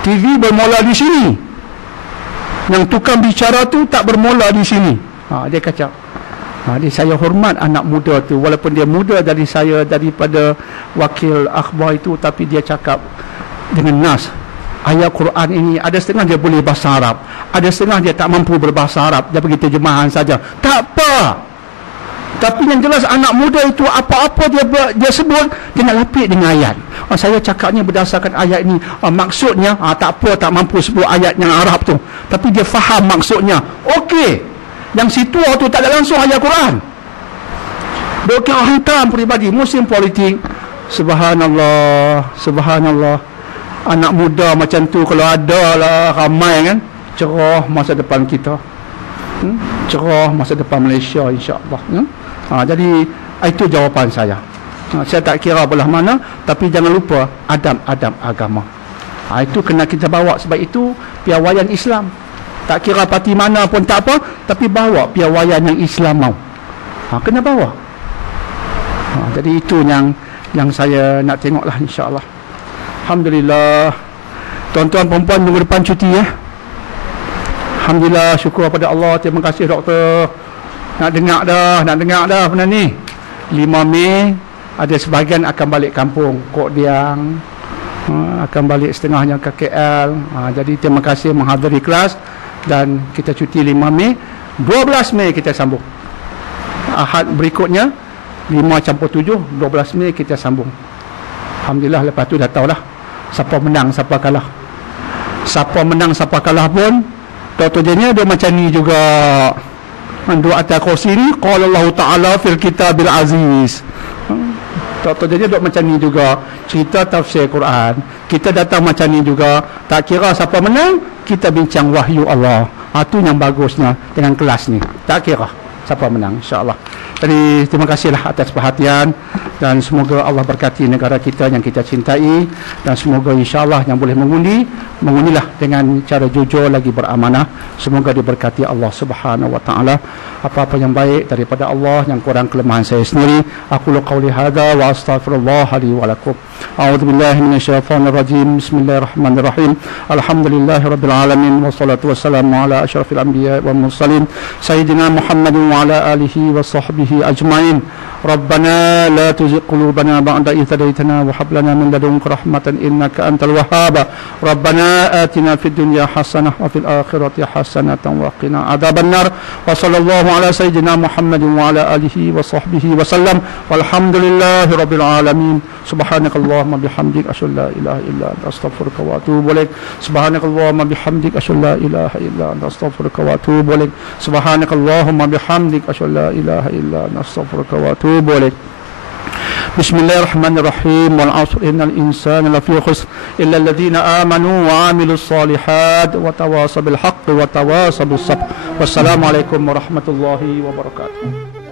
TV bermula di sini, yang tukang bicara tu tak bermula di sini. Dia kacau. Jadi saya hormat anak muda tu, walaupun dia muda dari saya, daripada wakil akhbar itu, tapi dia cakap dengan nas. Ayat Quran ini ada setengah dia boleh bahasa Arab, ada setengah dia tak mampu berbahasa Arab, dia pergi terjemahan saja. Tak apa. Tapi yang jelas anak muda itu apa-apa dia sebut, dia nak lapik dengan ayat. Saya cakapnya berdasarkan ayat ini, maksudnya tak apa, tak mampu sebut ayat yang Arab tu, tapi dia faham maksudnya. Okey. Yang situ tu tak ada langsung ayat Quran. Dia kira hantam peribadi, musim politik. Subhanallah, subhanallah. Anak muda macam tu kalau ada lah ramai kan, cerah masa depan kita. Cerah masa depan Malaysia, insya-Allah. Jadi itu jawapan saya. Saya tak kira belah mana, tapi jangan lupa adab-adab agama. Itu kena kita bawa. Sebab itu piawaian Islam, tak kira parti mana pun tak apa, tapi bawa piawaian yang Islam mau. Kena bawa. Jadi itu yang saya nak tengoklah, insya-Allah. Alhamdulillah. Tuan-tuan perempuan minggu depan cuti ya. Alhamdulillah, syukur pada Allah. Terima kasih doktor. Nak dengar dah benda ni. 5 Mei ada sebahagian akan balik kampung Kok Diang, akan balik setengahnya ke KL. Jadi terima kasih menghadiri kelas, dan kita cuti 5 Mei. 12 Mei kita sambung. Ahad berikutnya 5-7, 12 Mei kita sambung. Alhamdulillah, lepas tu dah tahulah siapa menang siapa kalah. Siapa menang siapa kalah pun Dr. Jenia dia macam ni juga. Dua atas kursi ni qala Allah Ta'ala fil kitabil aziz. Tak jadi dok macam ni juga cerita tafsir Quran. Kita datang macam ni juga, tak kira siapa menang, kita bincang wahyu Allah. Itu yang bagusnya dengan kelas ni. Tak kira siapa menang, insya-Allah. Jadi terima kasihlah atas perhatian dan semoga Allah berkati negara kita yang kita cintai, dan semoga insya-Allah yang boleh mengundilah dengan cara jujur lagi beramanah. Semoga diberkati Allah Subhanahu wa taala. Apa-apa yang baik daripada Allah, yang kurang kelemahan saya sendiri. Aku qauli hadza wa astaghfirullah li wa lakum. A'udzu billahi minasyaitonir rajim. Bismillahirrahmanirrahim. Alhamdulillahirabbil alamin wassalatu wassalamu ala asyrafil anbiya'i wal mursalin sayyidina Muhammadin wa ala alihi wa sahbihi ajmain. Rabbana la tuzigh qulubana ba'da idh hadaytana wa hab lana min ladunka rahmatan innaka antal wahhab. Rabbana atina fid dunya hasanah wa fil akhirati hasanatan wa qina adzabannar. Wa sallallahu ala sayyidina Muhammadin wa ala alihi wa sahbihi wa sallam. Walhamdulillahi rabbil alamin. Subhanakallahumma bihamdik asyhadu an la ilaha illa anta astaghfiruka wa atubu ilaik. Subhanakallahumma bihamdik asyhadu an la ilaha illa anta astaghfiruka wa atubu ilaik. Subhanakallahumma bihamdik asyhadu an la ilaha illa anta astaghfiruka wa atubu ilaik. Bismillahirrahmanirrahim. Wal 'asr innal insana lafi khusr illa alladhina amanu wa 'amilus solihat wa tawasaw bil haqqi wa tawasaw bis sabr. Wassalamualaikum warahmatullahi wabarakatuh.